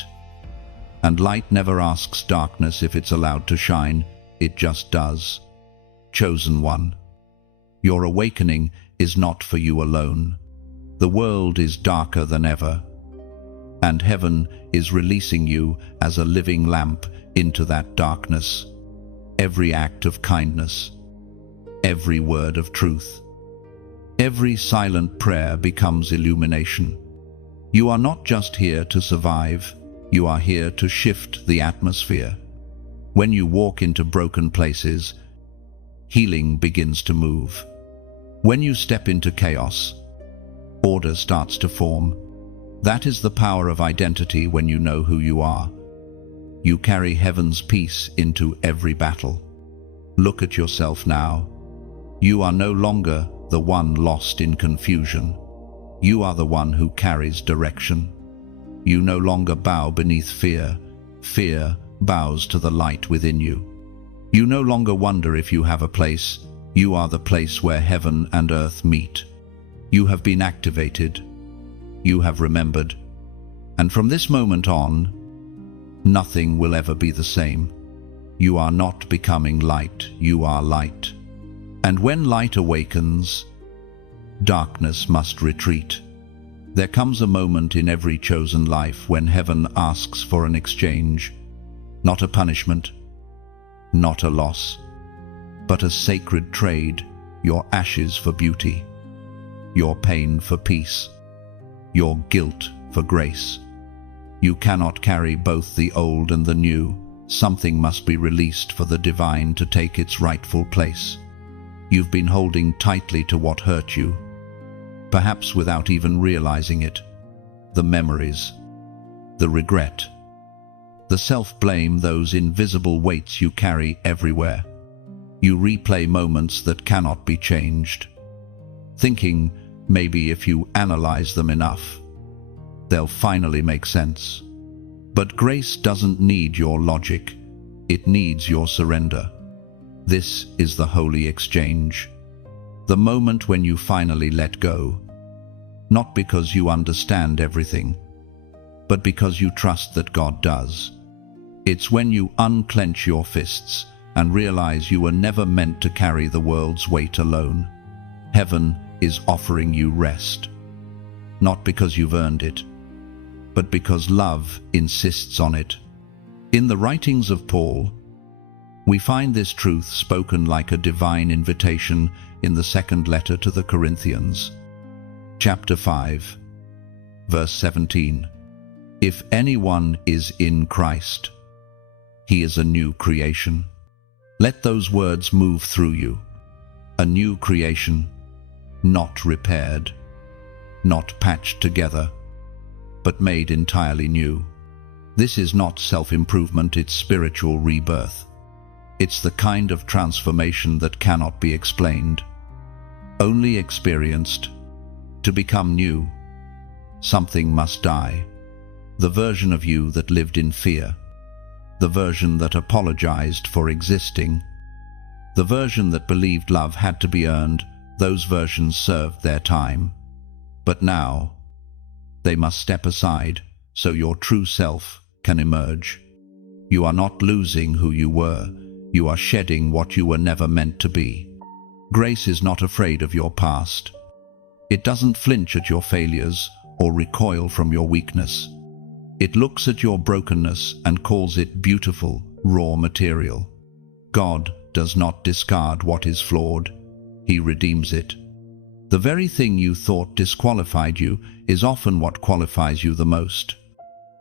And light never asks darkness if it's allowed to shine, it just does. Chosen one, your awakening is not for you alone. The world is darker than ever, and heaven is releasing you as a living lamp into that darkness. Every act of kindness, every word of truth, every silent prayer becomes illumination. You are not just here to survive, you are here to shift the atmosphere. When you walk into broken places, healing begins to move. When you step into chaos, order starts to form. That is the power of identity when you know who you are. You carry heaven's peace into every battle. Look at yourself now. You are no longer the one lost in confusion. You are the one who carries direction. You no longer bow beneath fear. Fear bows to the light within you. You no longer wonder if you have a place. You are the place where heaven and earth meet. You have been activated. You have remembered. And from this moment on, nothing will ever be the same. You are not becoming light, you are light. And when light awakens, darkness must retreat. There comes a moment in every chosen life when heaven asks for an exchange, not a punishment, not a loss, but a sacred trade, your ashes for beauty, your pain for peace, your guilt for grace. You cannot carry both the old and the new. Something must be released for the divine to take its rightful place. You've been holding tightly to what hurt you, perhaps without even realizing it. The memories, the regret, the self-blame, those invisible weights you carry everywhere. You replay moments that cannot be changed, thinking maybe if you analyze them enough, they'll finally make sense. But grace doesn't need your logic, it needs your surrender. This is the holy exchange, the moment when you finally let go, not because you understand everything, but because you trust that God does. It's when you unclench your fists and realize you were never meant to carry the world's weight alone. Heaven is offering you rest, not because you've earned it, but because love insists on it. In the writings of Paul, we find this truth spoken like a divine invitation in the second letter to the Corinthians, chapter 5, verse 17. If anyone is in Christ, he is a new creation. Let those words move through you. A new creation, not repaired, not patched together, but made entirely new. This is not self-improvement, it's spiritual rebirth. It's the kind of transformation that cannot be explained, only experienced. To become new, something must die. The version of you that lived in fear, the version that apologized for existing, The version that believed love had to be earned, those versions served their time. But now, they must step aside so your true self can emerge. You are not losing who you were, you are shedding what you were never meant to be. Grace is not afraid of your past. It doesn't flinch at your failures or recoil from your weakness. It looks at your brokenness and calls it beautiful, raw material. God does not discard what is flawed. He redeems it. The very thing you thought disqualified you is often what qualifies you the most,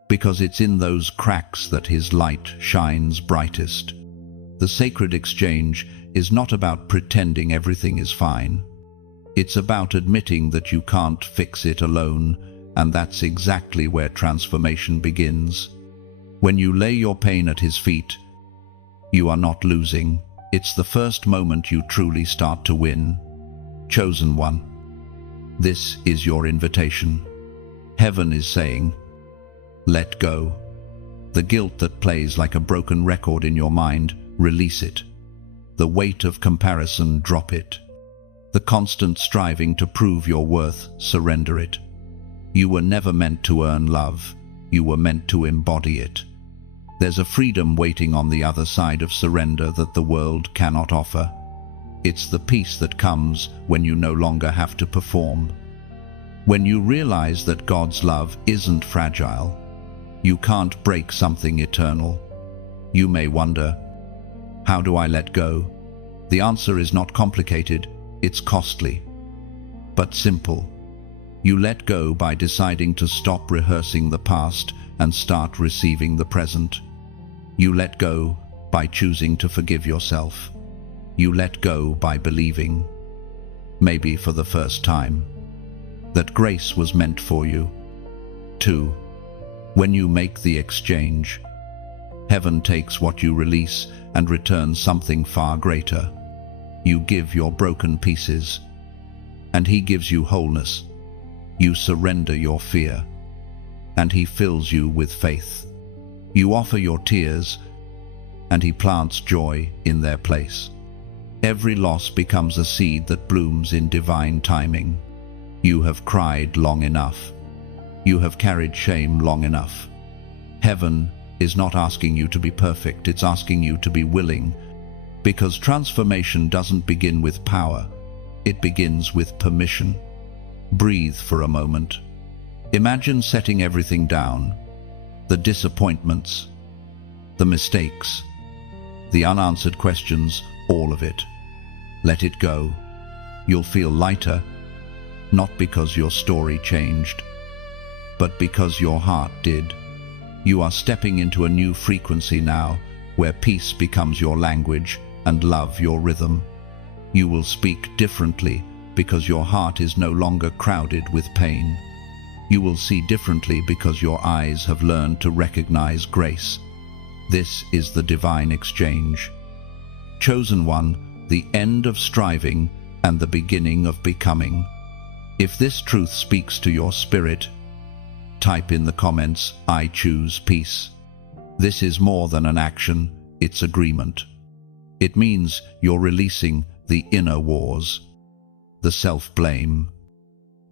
because it's in those cracks that His light shines brightest. The sacred exchange is not about pretending everything is fine. It's about admitting that you can't fix it alone, and that's exactly where transformation begins. When you lay your pain at His feet, you are not losing. It's the first moment you truly start to win. Chosen one, this is your invitation. Heaven is saying, let go. The guilt that plays like a broken record in your mind, release it. The weight of comparison, drop it. The constant striving to prove your worth, surrender it. You were never meant to earn love. You were meant to embody it. There's a freedom waiting on the other side of surrender that the world cannot offer. It's the peace that comes when you no longer have to perform. When you realize that God's love isn't fragile, you can't break something eternal. You may wonder, how do I let go? The answer is not complicated, it's costly, but simple. You let go by deciding to stop rehearsing the past and start receiving the present. You let go by choosing to forgive yourself. You let go by believing, maybe for the first time, that grace was meant for you. 2. When you make the exchange, heaven takes what you release and returns something far greater. You give your broken pieces, and He gives you wholeness. You surrender your fear, and He fills you with faith. You offer your tears, and He plants joy in their place. Every loss becomes a seed that blooms in divine timing. You have cried long enough. You have carried shame long enough. Heaven is not asking you to be perfect, it's asking you to be willing, because transformation doesn't begin with power, it begins with permission. Breathe for a moment. Imagine setting everything down, the disappointments, the mistakes, the unanswered questions, all of it. Let it go. You'll feel lighter, not because your story changed, but because your heart did. You are stepping into a new frequency now, where peace becomes your language and love your rhythm. You will speak differently because your heart is no longer crowded with pain. You will see differently because your eyes have learned to recognize grace. This is the divine exchange. Chosen one, the end of striving and the beginning of becoming. If this truth speaks to your spirit, type in the comments, I choose peace. This is more than an action, it's agreement. It means you're releasing the inner wars, the self-blame,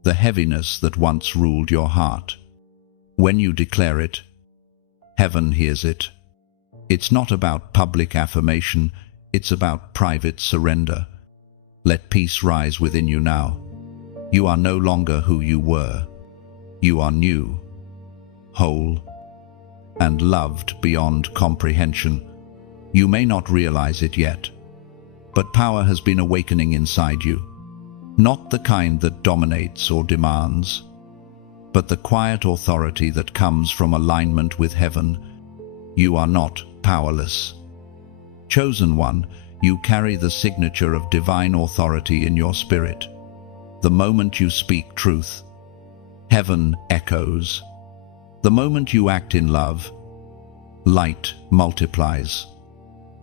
the heaviness that once ruled your heart. When you declare it, heaven hears it. It's not about public affirmation, it's about private surrender. Let peace rise within you now. You are no longer who you were. You are new, whole, and loved beyond comprehension. You may not realize it yet, but power has been awakening inside you. Not the kind that dominates or demands, but the quiet authority that comes from alignment with heaven. You are not powerless. Chosen one, you carry the signature of divine authority in your spirit. The moment you speak truth, heaven echoes. The moment you act in love, light multiplies.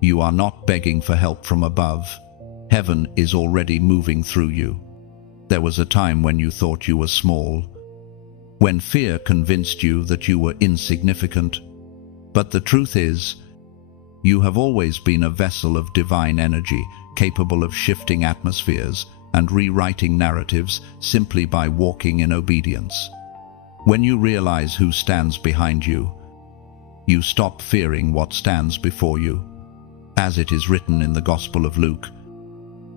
You are not begging for help from above. Heaven is already moving through you. There was a time when you thought you were small, when fear convinced you that you were insignificant. But the truth is, you have always been a vessel of divine energy. capable of shifting atmospheres and rewriting narratives simply by walking in obedience. When you realize who stands behind you, you stop fearing what stands before you. As it is written in the Gospel of Luke,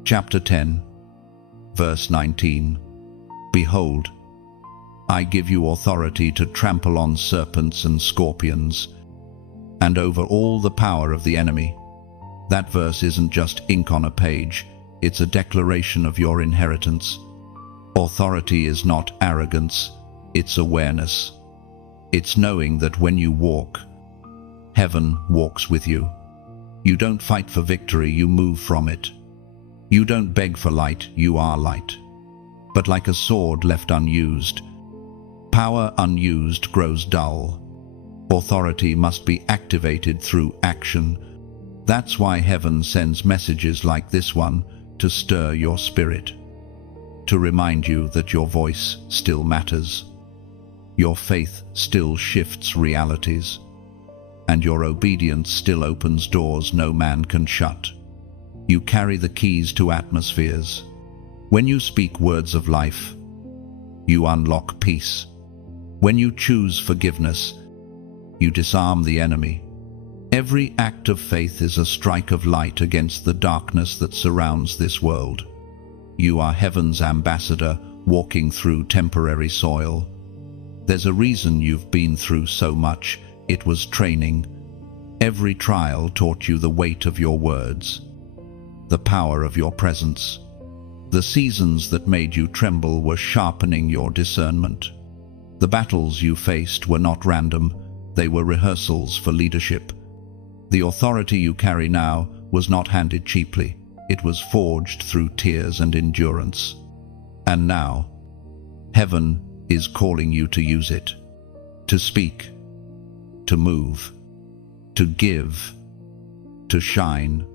chapter 10, verse 19, "Behold, I give you authority to trample on serpents and scorpions, and over all the power of the enemy." That verse isn't just ink on a page, it's a declaration of your inheritance. Authority is not arrogance, it's awareness. It's knowing that when you walk, heaven walks with you. You don't fight for victory, you move from it. You don't beg for light, you are light. But like a sword left unused, power unused grows dull. Authority must be activated through action. That's why heaven sends messages like this one to stir your spirit, to remind you that your voice still matters, your faith still shifts realities, and your obedience still opens doors no man can shut. You carry the keys to atmospheres. When you speak words of life, you unlock peace. When you choose forgiveness, you disarm the enemy. Every act of faith is a strike of light against the darkness that surrounds this world. You are heaven's ambassador walking through temporary soil. There's a reason you've been through so much. It was training. Every trial taught you the weight of your words, the power of your presence. The seasons that made you tremble were sharpening your discernment. The battles you faced were not random, they were rehearsals for leadership. The authority you carry now was not handed cheaply, it was forged through tears and endurance. And now, heaven is calling you to use it, to speak, to move, to give, to shine.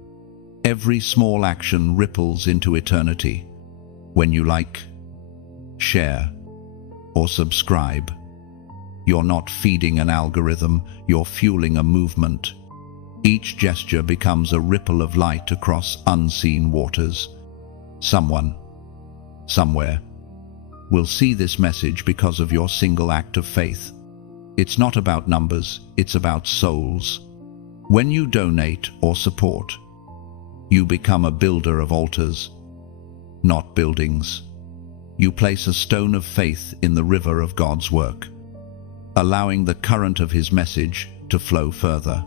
Every small action ripples into eternity. When you like, share, or subscribe, you're not feeding an algorithm, you're fueling a movement. Each gesture becomes a ripple of light across unseen waters. Someone, somewhere, will see this message because of your single act of faith. It's not about numbers, it's about souls. When you donate or support, you become a builder of altars, not buildings. You place a stone of faith in the river of God's work, allowing the current of His message to flow further.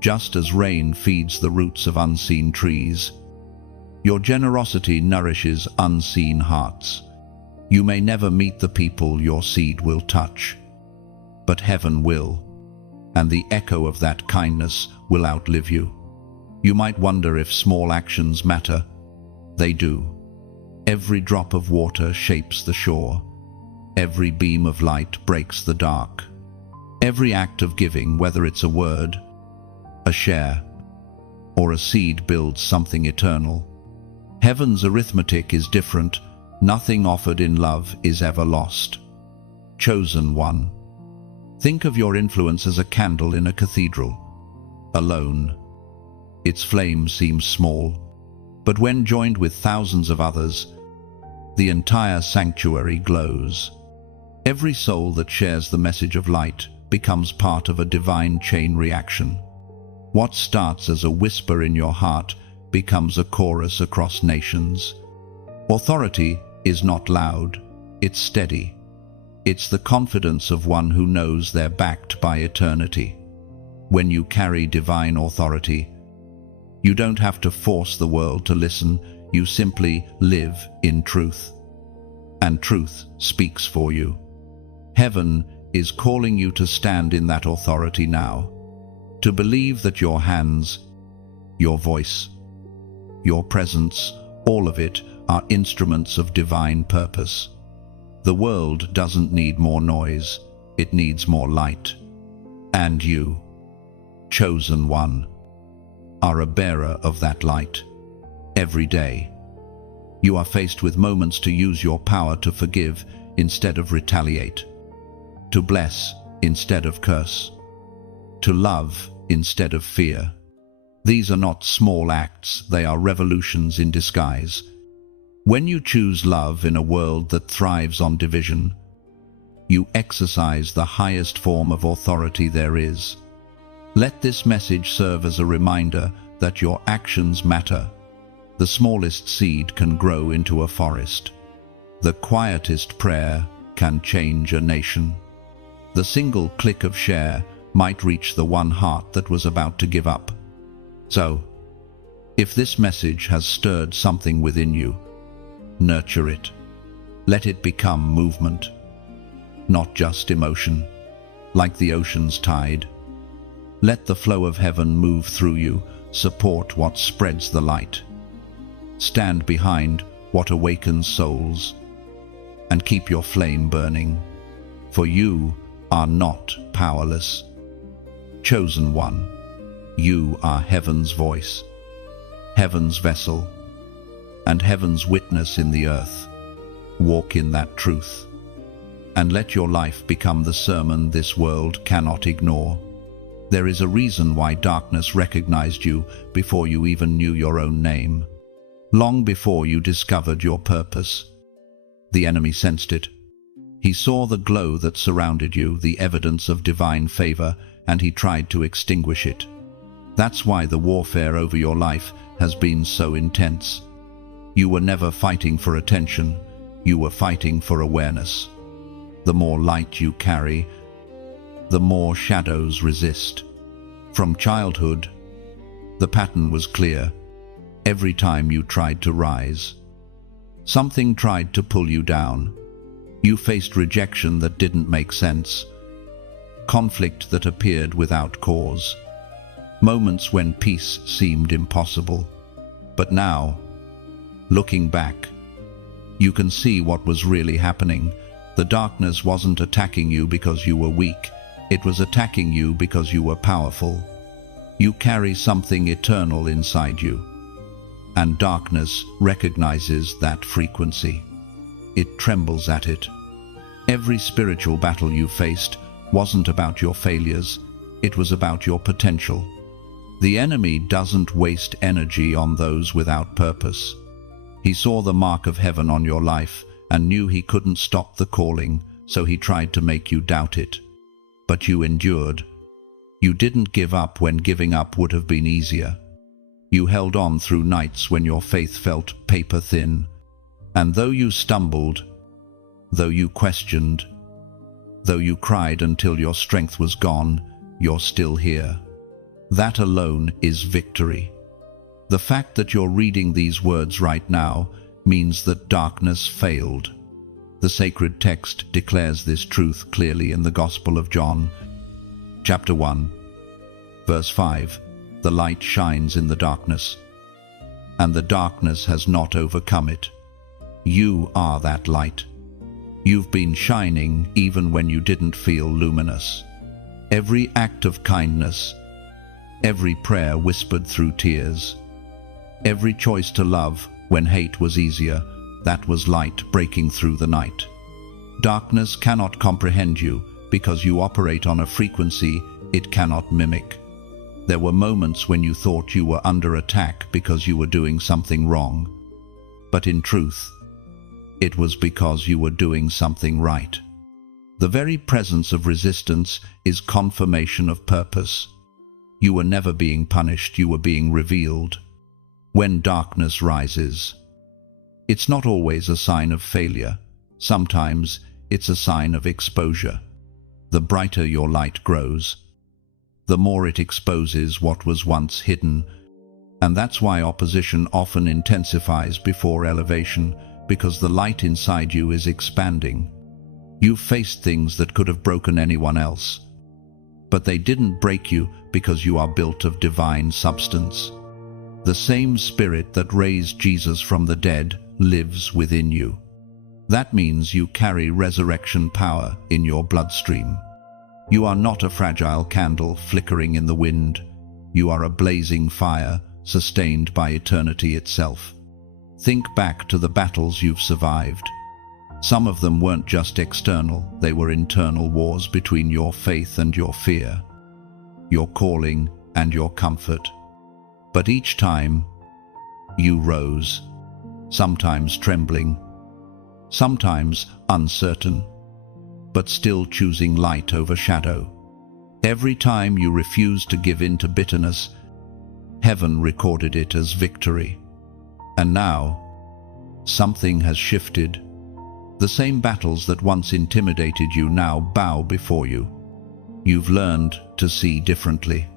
Just as rain feeds the roots of unseen trees, your generosity nourishes unseen hearts. You may never meet the people your seed will touch, but heaven will, and the echo of that kindness will outlive you. You might wonder if small actions matter. They do. Every drop of water shapes the shore. Every beam of light breaks the dark. Every act of giving, whether it's a word, a share, or a seed, builds something eternal. Heaven's arithmetic is different. Nothing offered in love is ever lost. Chosen one. Think of your influence as a candle in a cathedral. Alone, its flame seems small, but when joined with thousands of others, the entire sanctuary glows. Every soul that shares the message of light becomes part of a divine chain reaction. What starts as a whisper in your heart becomes a chorus across nations. Authority is not loud, it's steady. It's the confidence of one who knows they're backed by eternity. When you carry divine authority, you don't have to force the world to listen, you simply live in truth. And truth speaks for you. Heaven is calling you to stand in that authority now, to believe that your hands, your voice, your presence, all of it are instruments of divine purpose. The world doesn't need more noise, it needs more light. And you, chosen one, are a bearer of that light. Every day, you are faced with moments to use your power to forgive instead of retaliate, to bless instead of curse, to love instead of fear. These are not small acts, they are revolutions in disguise. When you choose love in a world that thrives on division, you exercise the highest form of authority there is. Let this message serve as a reminder that your actions matter. The smallest seed can grow into a forest. The quietest prayer can change a nation. The single click of share might reach the one heart that was about to give up. So, if this message has stirred something within you, nurture it. Let it become movement, not just emotion, like the ocean's tide. Let the flow of heaven move through you, support what spreads the light. Stand behind what awakens souls, and keep your flame burning, for you are not powerless. Chosen one, you are heaven's voice, heaven's vessel, and heaven's witness in the earth. Walk in that truth, and let your life become the sermon this world cannot ignore. There is a reason why darkness recognized you before you even knew your own name. Long before you discovered your purpose, the enemy sensed it. He saw the glow that surrounded you, the evidence of divine favor, and he tried to extinguish it. That's why the warfare over your life has been so intense. You were never fighting for attention, you were fighting for awareness. The more light you carry, the more shadows resist. From childhood, the pattern was clear. Every time you tried to rise, something tried to pull you down. You faced rejection that didn't make sense, conflict that appeared without cause, moments when peace seemed impossible. But now, looking back, you can see what was really happening. The darkness wasn't attacking you because you were weak. It was attacking you because you were powerful. You carry something eternal inside you, and darkness recognizes that frequency. It trembles at it. Every spiritual battle you faced wasn't about your failures, it was about your potential. The enemy doesn't waste energy on those without purpose. He saw the mark of heaven on your life and knew he couldn't stop the calling, so he tried to make you doubt it. But you endured. You didn't give up when giving up would have been easier. You held on through nights when your faith felt paper thin. And though you stumbled, though you questioned, though you cried until your strength was gone, you're still here. That alone is victory. The fact that you're reading these words right now means that darkness failed. The sacred text declares this truth clearly in the Gospel of John, chapter 1, verse 5. The light shines in the darkness, and the darkness has not overcome it. You are that light. You've been shining even when you didn't feel luminous. Every act of kindness, every prayer whispered through tears, every choice to love when hate was easier, that was light breaking through the night. Darkness cannot comprehend you because you operate on a frequency it cannot mimic. There were moments when you thought you were under attack because you were doing something wrong. But in truth, it was because you were doing something right. The very presence of resistance is confirmation of purpose. You were never being punished, you were being revealed. When darkness rises, it's not always a sign of failure. Sometimes it's a sign of exposure. The brighter your light grows, the more it exposes what was once hidden. And that's why opposition often intensifies before elevation, because the light inside you is expanding. You've faced things that could have broken anyone else, but they didn't break you because you are built of divine substance. The same Spirit that raised Jesus from the dead lives within you. That means you carry resurrection power in your bloodstream. You are not a fragile candle flickering in the wind. You are a blazing fire sustained by eternity itself. Think back to the battles you've survived. Some of them weren't just external, they were internal wars between your faith and your fear, your calling and your comfort. But each time, you rose, sometimes trembling, sometimes uncertain, but still choosing light over shadow. Every time you refused to give in to bitterness, heaven recorded it as victory. And now, something has shifted. The same battles that once intimidated you now bow before you. You've learned to see differently.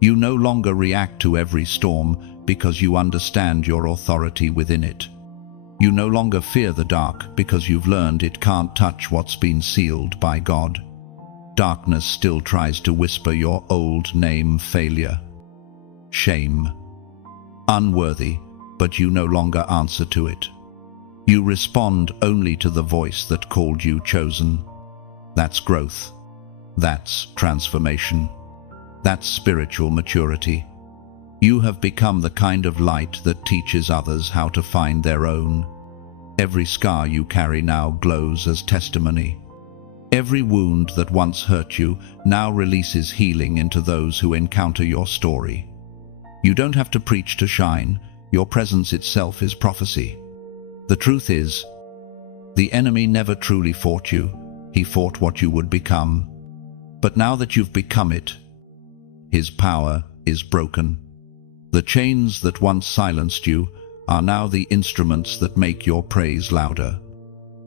You no longer react to every storm because you understand your authority within it. You no longer fear the dark because you've learned it can't touch what's been sealed by God. Darkness still tries to whisper your old name: failure, shame, unworthy, but you no longer answer to it. You respond only to the voice that called you chosen. That's growth. That's transformation. That's spiritual maturity. You have become the kind of light that teaches others how to find their own. Every scar you carry now glows as testimony. Every wound that once hurt you now releases healing into those who encounter your story. You don't have to preach to shine. Your presence itself is prophecy. The truth is, the enemy never truly fought you. He fought what you would become. But now that you've become it, his power is broken. The chains that once silenced you are now the instruments that make your praise louder.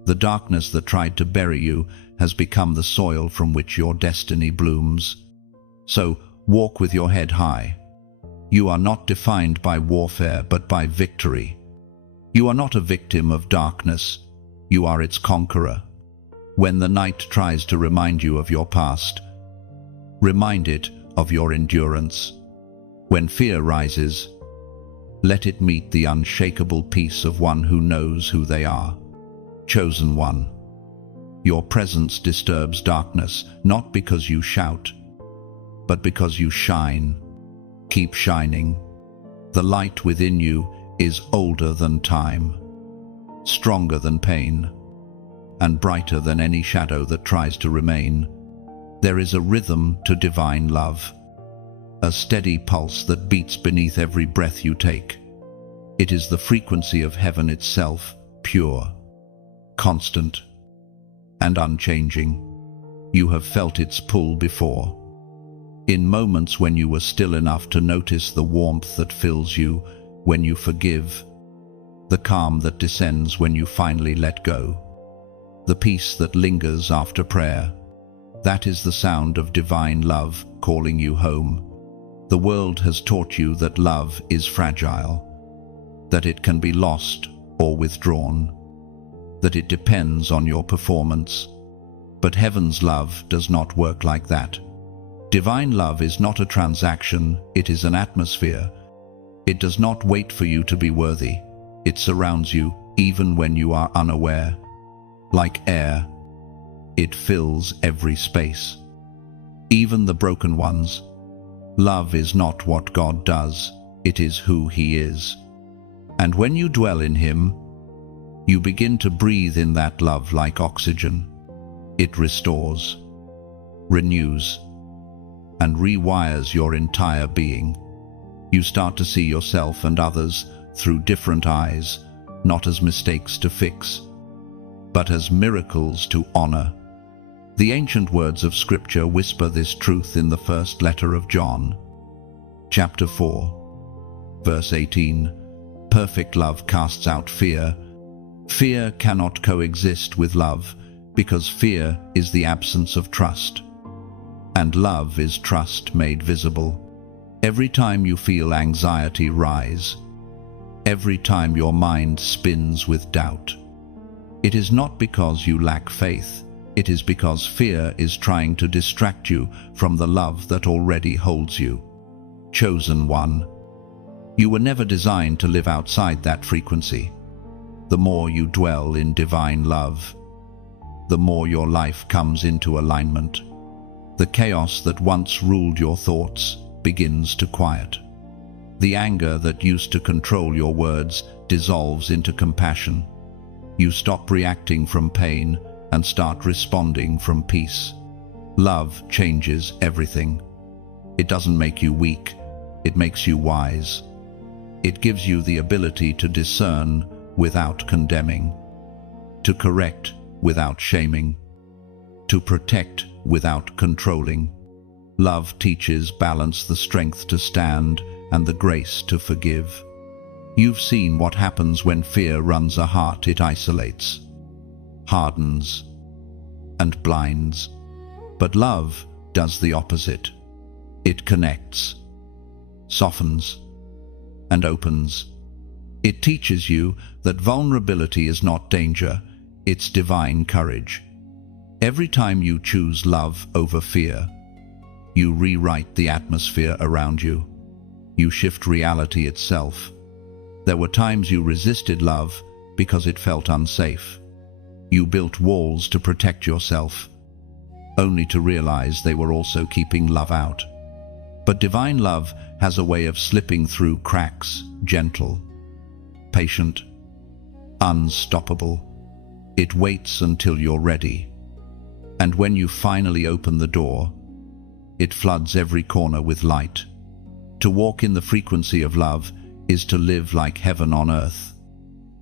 The darkness that tried to bury you has become the soil from which your destiny blooms. So walk with your head high. You are not defined by warfare, but by victory. You are not a victim of darkness. You are its conqueror. When the night tries to remind you of your past, remind it of your endurance. When fear rises, let it meet the unshakable peace of one who knows who they are. Chosen one. Your presence disturbs darkness, not because you shout, but because you shine. Keep shining. The light within you is older than time, stronger than pain, and brighter than any shadow that tries to remain. There is a rhythm to divine love, a steady pulse that beats beneath every breath you take. It is the frequency of heaven itself, pure, constant, and unchanging. You have felt its pull before. In moments when you were still enough to notice the warmth that fills you when you forgive, the calm that descends when you finally let go, the peace that lingers after prayer. That is the sound of divine love calling you home. The world has taught you that love is fragile, that it can be lost or withdrawn, that it depends on your performance. But heaven's love does not work like that. Divine love is not a transaction, it is an atmosphere. It does not wait for you to be worthy. It surrounds you even when you are unaware. Like air, it fills every space, even the broken ones. Love is not what God does, it is who He is. And when you dwell in Him, you begin to breathe in that love like oxygen. It restores, renews, and rewires your entire being. You start to see yourself and others through different eyes, not as mistakes to fix, but as miracles to honor. The ancient words of Scripture whisper this truth in the first letter of John, chapter 4, verse 18. Perfect love casts out fear. Fear cannot coexist with love, because fear is the absence of trust, and love is trust made visible. Every time you feel anxiety rise, every time your mind spins with doubt, it is not because you lack faith, it is because fear is trying to distract you from the love that already holds you. Chosen one, you were never designed to live outside that frequency. The more you dwell in divine love, the more your life comes into alignment. The chaos that once ruled your thoughts begins to quiet. The anger that used to control your words dissolves into compassion. You stop reacting from pain and start responding from peace. Love changes everything. It doesn't make you weak, It makes you wise. It gives you the ability to discern without condemning, to correct without shaming, to protect without controlling. Love teaches balance, the strength to stand, and the grace to forgive. You've seen what happens when fear runs a heart. It isolates, hardens, and blinds. But love does the opposite. It connects, softens, and opens. It teaches you that vulnerability is not danger, it's divine courage. Every time you choose love over fear, you rewrite the atmosphere around you. You shift reality itself. There were times you resisted love because it felt unsafe. You built walls to protect yourself, only to realize they were also keeping love out. But divine love has a way of slipping through cracks, gentle, patient, unstoppable. It waits until you're ready. And when you finally open the door, it floods every corner with light. To walk in the frequency of love is to live like heaven on earth.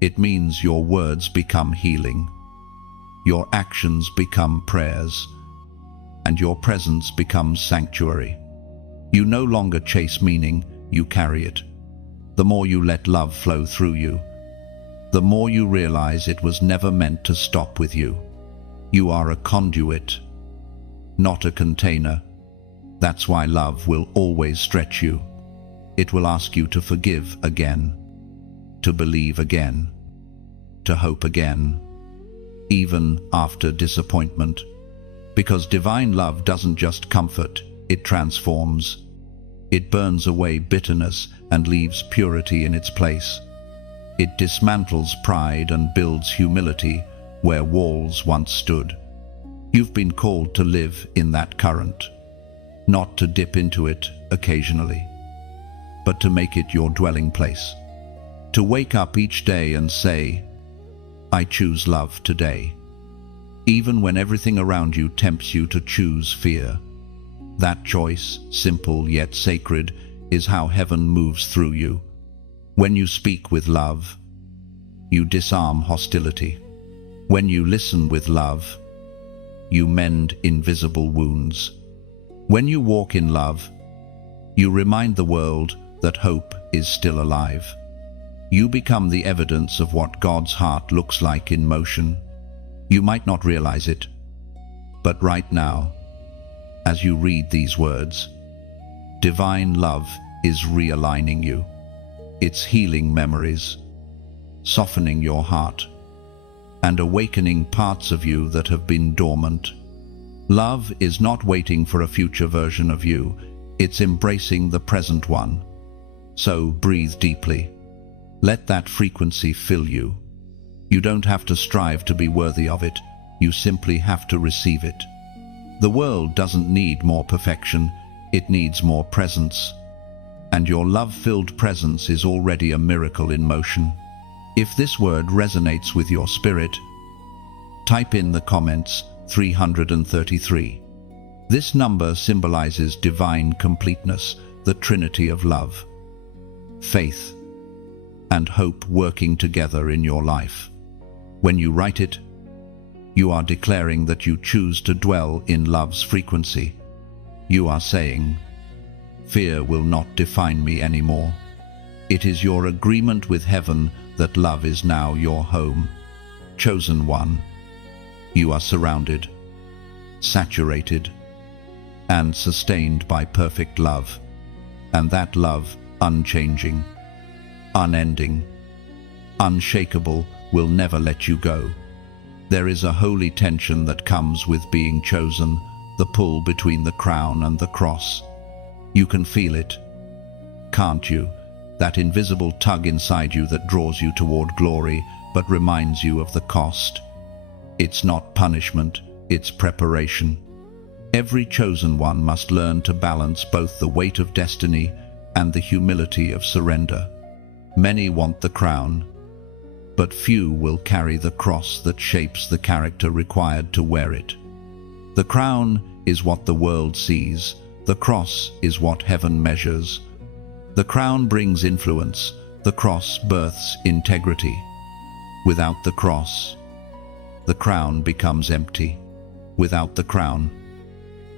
It means your words become healing, your actions become prayers, and your presence becomes sanctuary. You no longer chase meaning, you carry it. The more you let love flow through you, the more you realize it was never meant to stop with you. You are a conduit, not a container. That's why love will always stretch you. It will ask you to forgive again, to believe again, to hope again, even after disappointment. Because divine love doesn't just comfort, it transforms. It burns away bitterness and leaves purity in its place. It dismantles pride and builds humility where walls once stood. You've been called to live in that current, not to dip into it occasionally, but to make it your dwelling place. To wake up each day and say, I choose love today, even when everything around you tempts you to choose fear. That choice, simple yet sacred, is how heaven moves through you. When you speak with love, you disarm hostility. When you listen with love, you mend invisible wounds. When you walk in love, you remind the world that hope is still alive. You become the evidence of what God's heart looks like in motion. You might not realize it, but right now, as you read these words, divine love is realigning you. It's healing memories, softening your heart, and awakening parts of you that have been dormant. Love is not waiting for a future version of you, it's embracing the present one. So breathe deeply. Let that frequency fill you. You don't have to strive to be worthy of it, you simply have to receive it. The world doesn't need more perfection, it needs more presence. And your love-filled presence is already a miracle in motion. If this word resonates with your spirit, type in the comments 333. This number symbolizes divine completeness, the Trinity of love, faith, and hope working together in your life. When you write it, you are declaring that you choose to dwell in love's frequency. You are saying, fear will not define me anymore. It is your agreement with heaven that love is now your home. Chosen one, you are surrounded, saturated, and sustained by perfect love. And that love, unchanging, unending, unshakable, will never let you go. There is a holy tension that comes with being chosen, the pull between the crown and the cross. You can feel it, can't you? That invisible tug inside you that draws you toward glory, but reminds you of the cost. It's not punishment, it's preparation. Every chosen one must learn to balance both the weight of destiny and the humility of surrender. Many want the crown, but few will carry the cross that shapes the character required to wear it. The crown is what the world sees, the cross is what heaven measures. The crown brings influence. The cross births integrity. Without the cross, the crown becomes empty. Without the crown,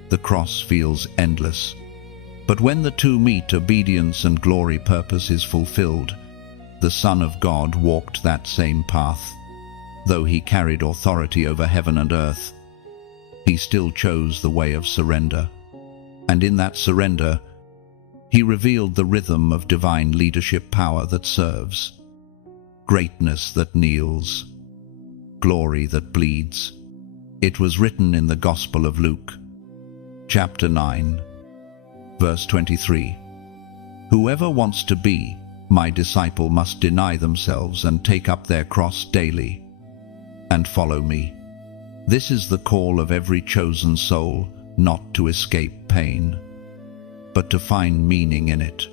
the cross feels endless. But when the two meet, obedience and glory, purpose is fulfilled. The Son of God walked that same path. Though he carried authority over heaven and earth, he still chose the way of surrender. And in that surrender, he revealed the rhythm of divine leadership, power that serves, greatness that kneels, glory that bleeds. It was written in the Gospel of Luke, chapter 9, verse 23. Whoever wants to be my disciple must deny themselves and take up their cross daily and follow me. This is the call of every chosen soul, not to escape pain, but to find meaning in it.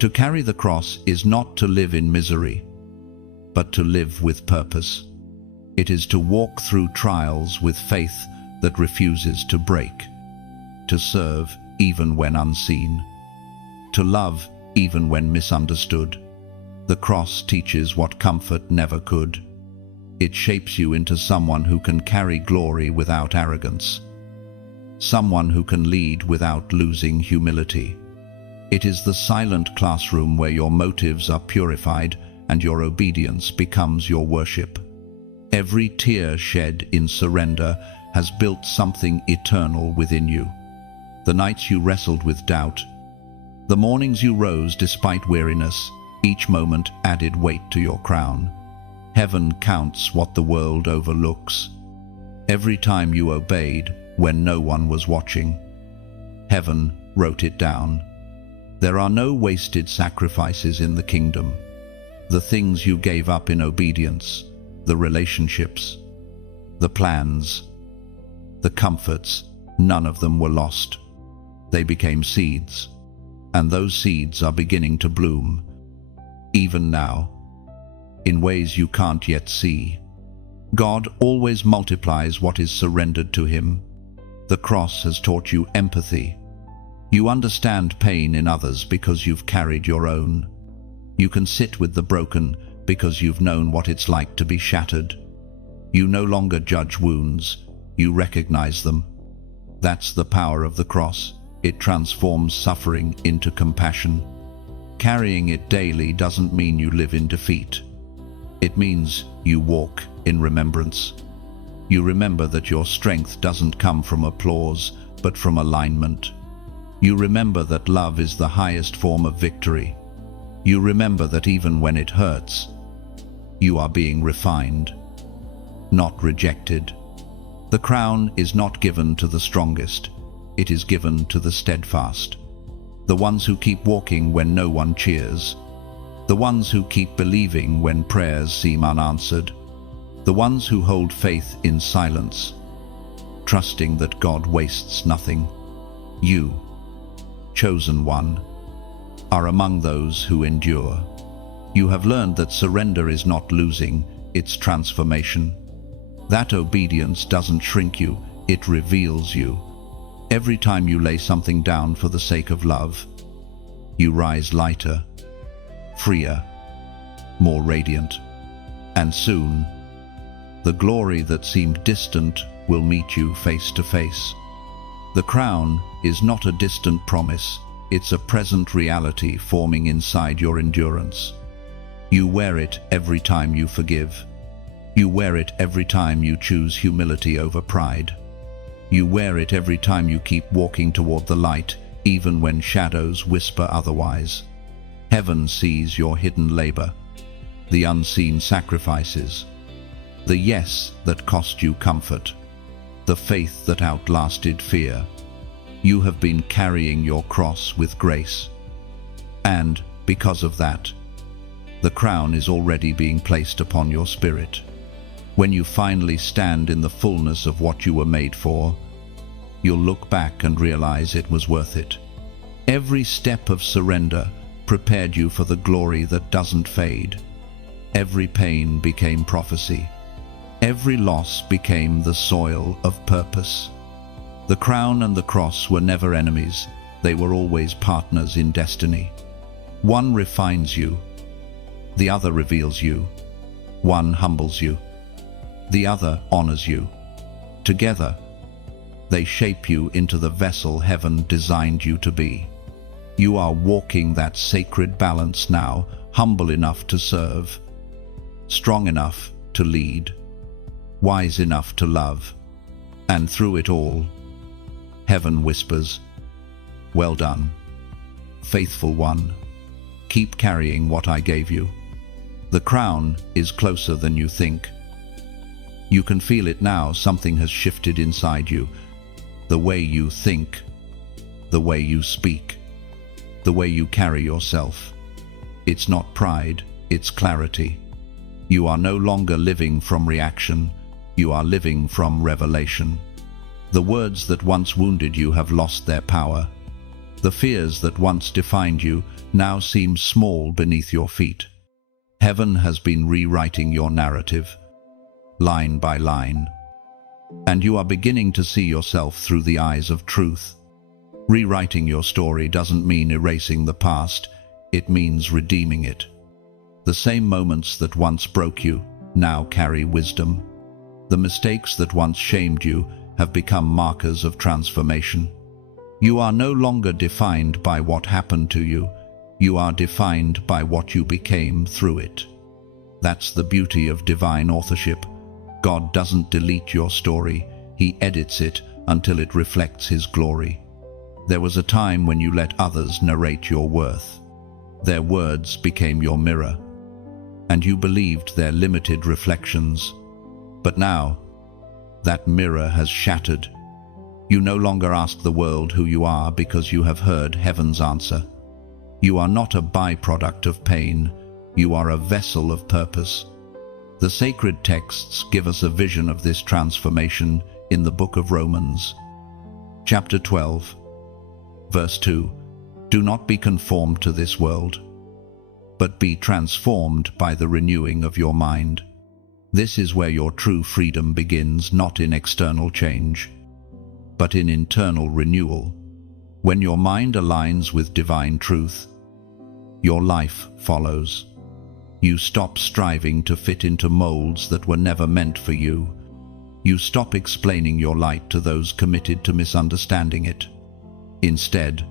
To carry the cross is not to live in misery, but to live with purpose. It is to walk through trials with faith that refuses to break, to serve even when unseen, to love even when misunderstood. The cross teaches what comfort never could. It shapes you into someone who can carry glory without arrogance, someone who can lead without losing humility. It is the silent classroom where your motives are purified and your obedience becomes your worship. Every tear shed in surrender has built something eternal within you. The nights you wrestled with doubt, the mornings you rose despite weariness, each moment added weight to your crown. Heaven counts what the world overlooks. Every time you obeyed when no one was watching, heaven wrote it down. There are no wasted sacrifices in the kingdom. The things you gave up in obedience, the relationships, the plans, the comforts, none of them were lost. They became seeds, and those seeds are beginning to bloom, even now, in ways you can't yet see. God always multiplies what is surrendered to him. The cross has taught you empathy. You understand pain in others because you've carried your own. You can sit with the broken because you've known what it's like to be shattered. You no longer judge wounds, you recognize them. That's the power of the cross. It transforms suffering into compassion. Carrying it daily doesn't mean you live in defeat. It means you walk in remembrance. You remember that your strength doesn't come from applause, but from alignment. You remember that love is the highest form of victory. You remember that even when it hurts, you are being refined, not rejected. The crown is not given to the strongest. It is given to the steadfast, the ones who keep walking when no one cheers, the ones who keep believing when prayers seem unanswered, the ones who hold faith in silence, trusting that God wastes nothing. You, chosen one, are among those who endure. You have learned that surrender is not losing, it's transformation. That obedience doesn't shrink you, it reveals you. Every time you lay something down for the sake of love, you rise lighter, freer, more radiant. And soon, the glory that seemed distant will meet you face to face. The crown is not a distant promise, it's a present reality forming inside your endurance. You wear it every time you forgive. You wear it every time you choose humility over pride. You wear it every time you keep walking toward the light, even when shadows whisper otherwise. Heaven sees your hidden labor, the unseen sacrifices, the yes that cost you comfort, the faith that outlasted fear. You have been carrying your cross with grace. And, because of that, the crown is already being placed upon your spirit. When you finally stand in the fullness of what you were made for, you'll look back and realize it was worth it. Every step of surrender prepared you for the glory that doesn't fade. Every pain became prophecy. Every loss became the soil of purpose. The crown and the cross were never enemies, they were always partners in destiny. One refines you, the other reveals you. One humbles you, the other honors you. Together, they shape you into the vessel heaven designed you to be. You are walking that sacred balance now, humble enough to serve, strong enough to lead, wise enough to love. And through it all, heaven whispers, "Well done, faithful one. Keep carrying what I gave you." The crown is closer than you think. You can feel it now. Something has shifted inside you. The way you think, the way you speak, the way you carry yourself. It's not pride, it's clarity. You are no longer living from reaction, you are living from revelation. The words that once wounded you have lost their power. The fears that once defined you now seem small beneath your feet. Heaven has been rewriting your narrative, line by line. And you are beginning to see yourself through the eyes of truth. Rewriting your story doesn't mean erasing the past, it means redeeming it. The same moments that once broke you now carry wisdom. The mistakes that once shamed you have become markers of transformation. You are no longer defined by what happened to you, you are defined by what you became through it. That's the beauty of divine authorship. God doesn't delete your story, He edits it until it reflects His glory. There was a time when you let others narrate your worth. Their words became your mirror, and you believed their limited reflections. But now, that mirror has shattered. You no longer ask the world who you are because you have heard heaven's answer. You are not a byproduct of pain, you are a vessel of purpose. The sacred texts give us a vision of this transformation in the book of Romans. Chapter 12, verse 2. Do not be conformed to this world, but be transformed by the renewing of your mind. This is where your true freedom begins, not in external change, but in internal renewal. When your mind aligns with divine truth, your life follows. You stop striving to fit into molds that were never meant for you. You stop explaining your light to those committed to misunderstanding it. Instead,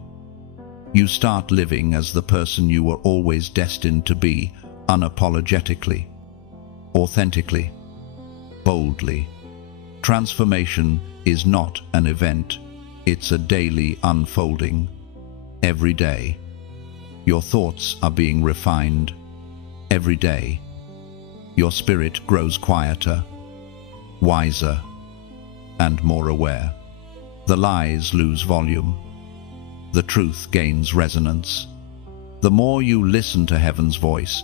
you start living as the person you were always destined to be, unapologetically, authentically, boldly. Transformation is not an event, it's a daily unfolding. Every day, your thoughts are being refined. Every day, your spirit grows quieter, wiser, and more aware. The lies lose volume. The truth gains resonance. The more you listen to heaven's voice,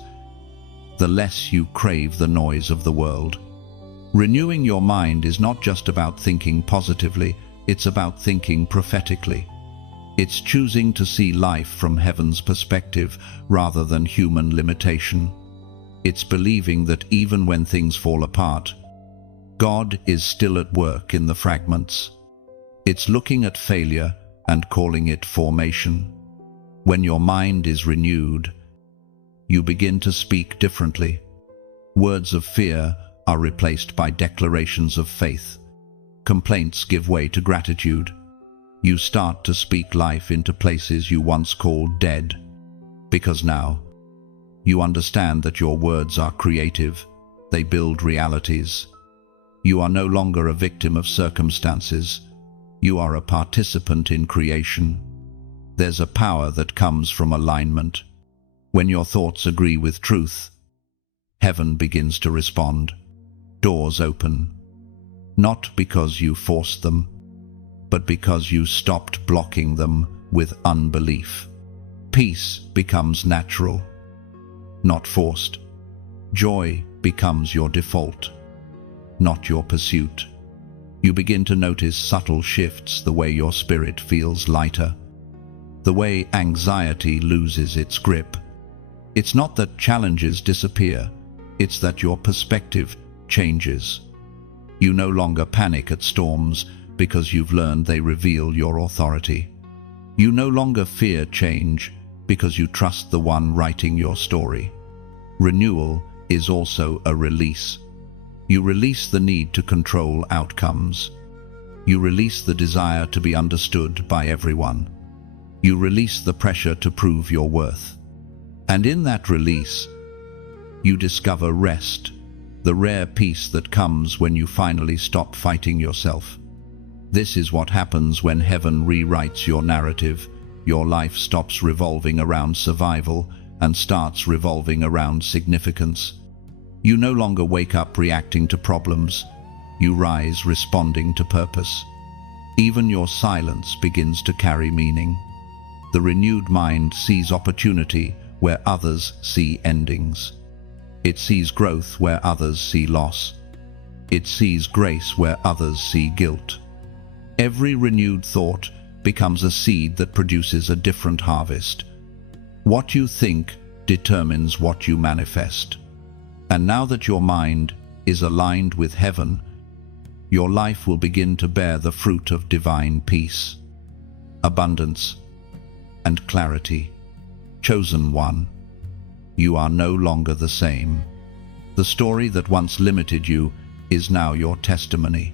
the less you crave the noise of the world. Renewing your mind is not just about thinking positively, it's about thinking prophetically. It's choosing to see life from heaven's perspective rather than human limitation. It's believing that even when things fall apart, God is still at work in the fragments. It's looking at failure and calling it formation. When your mind is renewed, you begin to speak differently. Words of fear are replaced by declarations of faith. Complaints give way to gratitude. You start to speak life into places you once called dead, because now you understand that your words are creative. They build realities. You are no longer a victim of circumstances. You are a participant in creation. There's a power that comes from alignment. When your thoughts agree with truth, heaven begins to respond. Doors open, not because you forced them, but because you stopped blocking them with unbelief. Peace becomes natural, not forced. Joy becomes your default, not your pursuit. You begin to notice subtle shifts, the way your spirit feels lighter, the way anxiety loses its grip. It's not that challenges disappear, it's that your perspective changes. You no longer panic at storms because you've learned they reveal your authority. You no longer fear change because you trust the one writing your story. Renewal is also a release. You release the need to control outcomes. You release the desire to be understood by everyone. You release the pressure to prove your worth. And in that release, you discover rest, the rare peace that comes when you finally stop fighting yourself. This is what happens when heaven rewrites your narrative. Your life stops revolving around survival and starts revolving around significance. You no longer wake up reacting to problems. You rise responding to purpose. Even your silence begins to carry meaning. The renewed mind sees opportunity where others see endings. It sees growth where others see loss. It sees grace where others see guilt. Every renewed thought becomes a seed that produces a different harvest. What you think determines what you manifest. And now that your mind is aligned with heaven, your life will begin to bear the fruit of divine peace, abundance, and clarity. Chosen one, you are no longer the same. The story that once limited you is now your testimony.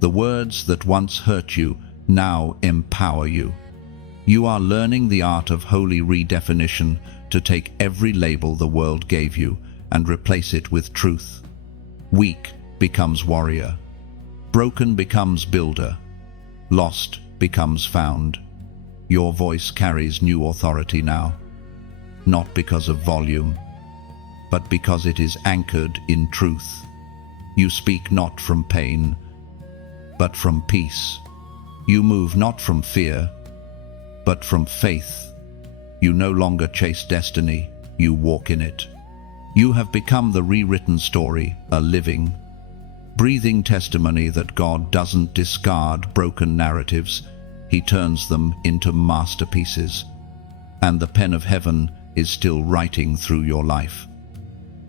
The words that once hurt you now empower you. You are learning the art of holy redefinition to take every label the world gave you and replace it with truth. Weak becomes warrior. Broken becomes builder. Lost becomes found. Your voice carries new authority now, not because of volume, but because it is anchored in truth. You speak not from pain, but from peace. You move not from fear, but from faith. You no longer chase destiny, you walk in it. You have become the rewritten story, a living, breathing testimony that God doesn't discard broken narratives. He turns them into masterpieces. And the pen of heaven is still writing through your life,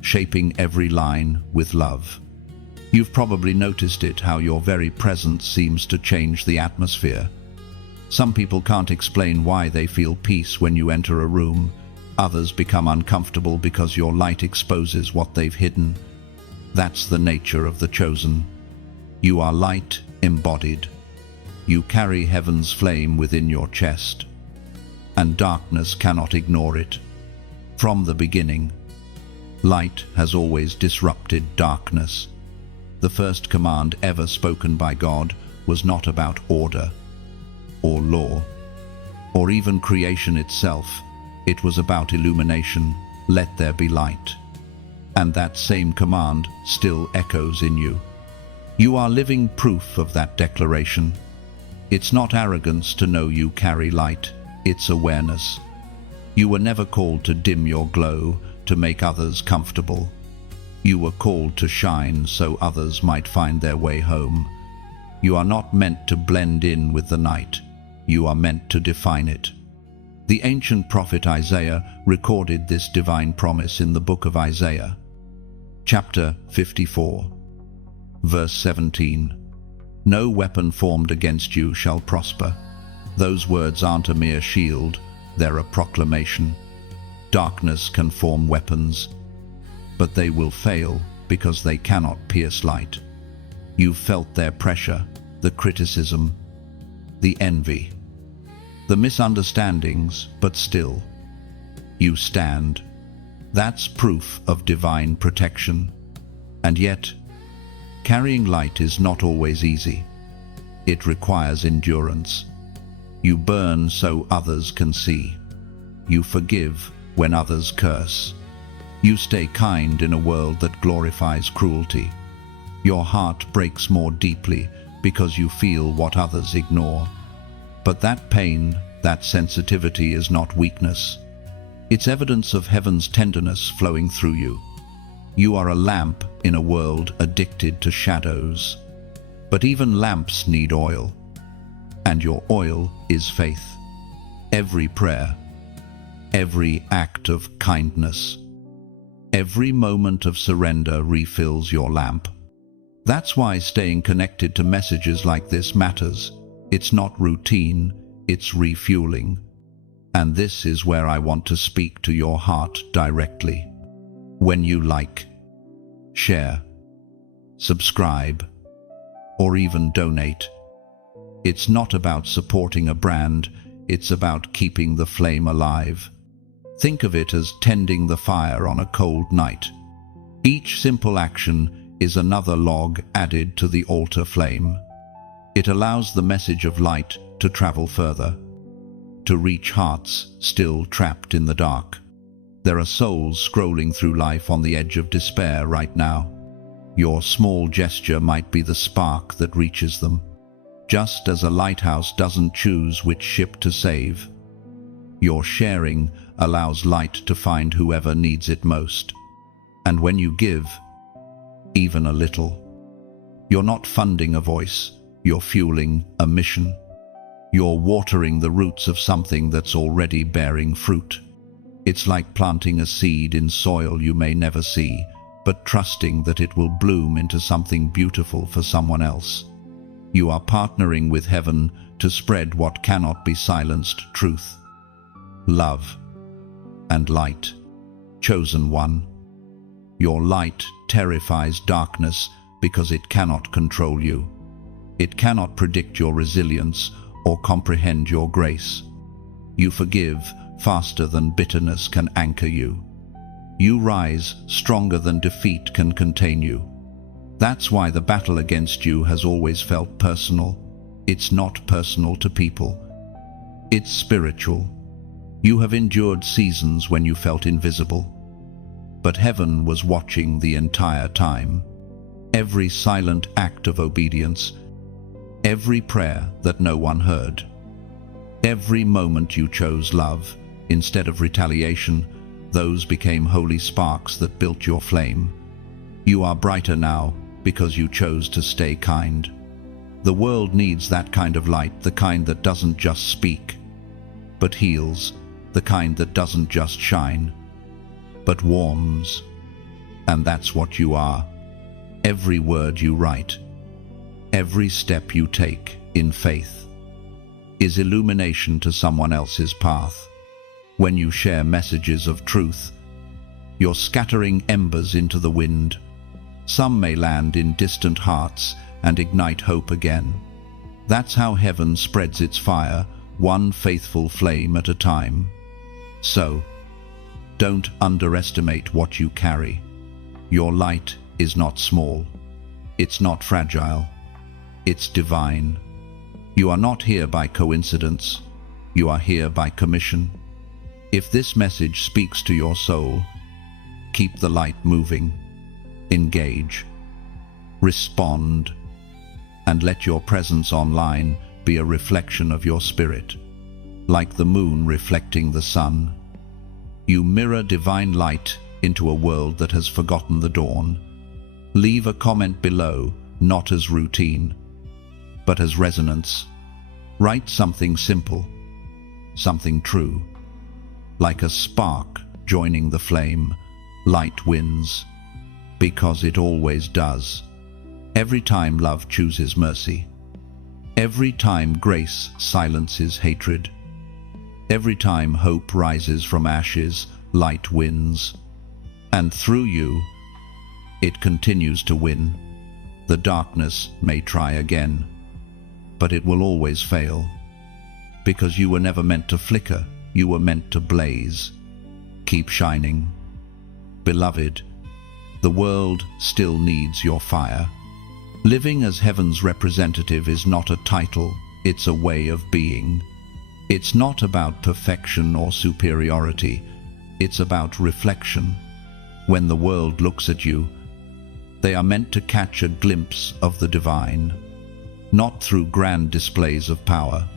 shaping every line with love. You've probably noticed it, how your very presence seems to change the atmosphere. Some people can't explain why they feel peace when you enter a room. Others become uncomfortable because your light exposes what they've hidden. That's the nature of the chosen. You are light embodied. You carry heaven's flame within your chest, and darkness cannot ignore it. From the beginning, light has always disrupted darkness. The first command ever spoken by God was not about order, or law, or even creation itself. It was about illumination. Let there be light. And that same command still echoes in you. You are living proof of that declaration. It's not arrogance to know you carry light, it's awareness. You were never called to dim your glow, to make others comfortable. You were called to shine so others might find their way home. You are not meant to blend in with the night. You are meant to define it. The ancient prophet Isaiah recorded this divine promise in the book of Isaiah, chapter 54, verse 17. No weapon formed against you shall prosper. Those words aren't a mere shield, they're a proclamation. Darkness can form weapons, but they will fail because they cannot pierce light. You've felt their pressure, the criticism, the envy, the misunderstandings, but still, you stand. That's proof of divine protection. And yet, carrying light is not always easy. It requires endurance. You burn so others can see. You forgive when others curse. You stay kind in a world that glorifies cruelty. Your heart breaks more deeply because you feel what others ignore. But that pain, that sensitivity is not weakness. It's evidence of heaven's tenderness flowing through you. You are a lamp in a world addicted to shadows. But even lamps need oil. And your oil is faith. Every prayer, every act of kindness, every moment of surrender refills your lamp. That's why staying connected to messages like this matters. It's not routine, it's refueling. And this is where I want to speak to your heart directly. When you like, share, subscribe, or even donate, it's not about supporting a brand, it's about keeping the flame alive. Think of it as tending the fire on a cold night. Each simple action is another log added to the altar flame. It allows the message of light to travel further, to reach hearts still trapped in the dark. There are souls scrolling through life on the edge of despair right now. Your small gesture might be the spark that reaches them. Just as a lighthouse doesn't choose which ship to save, your sharing allows light to find whoever needs it most. And when you give, even a little, you're not funding a voice, you're fueling a mission. You're watering the roots of something that's already bearing fruit. It's like planting a seed in soil you may never see, but trusting that it will bloom into something beautiful for someone else. You are partnering with heaven to spread what cannot be silenced: truth, love, and light. Chosen one, your light terrifies darkness because it cannot control you. It cannot predict your resilience or comprehend your grace. You forgive faster than bitterness can anchor you. You rise stronger than defeat can contain you. That's why the battle against you has always felt personal. It's not personal to people. It's spiritual. You have endured seasons when you felt invisible. But heaven was watching the entire time. Every silent act of obedience, every prayer that no one heard, every moment you chose love instead of retaliation, those became holy sparks that built your flame. You are brighter now because you chose to stay kind. The world needs that kind of light, the kind that doesn't just speak, but heals, the kind that doesn't just shine, but warms. And that's what you are. Every word you write, every step you take in faith, is illumination to someone else's path. When you share messages of truth, you're scattering embers into the wind. Some may land in distant hearts and ignite hope again. That's how heaven spreads its fire, one faithful flame at a time. So, don't underestimate what you carry. Your light is not small. It's not fragile. It's divine. You are not here by coincidence. You are here by commission. If this message speaks to your soul, keep the light moving. Engage. Respond. And let your presence online be a reflection of your spirit. Like the moon reflecting the sun, you mirror divine light into a world that has forgotten the dawn. Leave a comment below, not as routine, but as resonance. Write something simple, something true. Like a spark joining the flame, light wins, because it always does. Every time love chooses mercy, every time grace silences hatred, every time hope rises from ashes, light wins. And through you, it continues to win. The darkness may try again, but it will always fail. Because you were never meant to flicker, you were meant to blaze. Keep shining. Beloved, the world still needs your fire. Living as heaven's representative is not a title, it's a way of being. It's not about perfection or superiority, it's about reflection. When the world looks at you, they are meant to catch a glimpse of the divine, not through grand displays of power,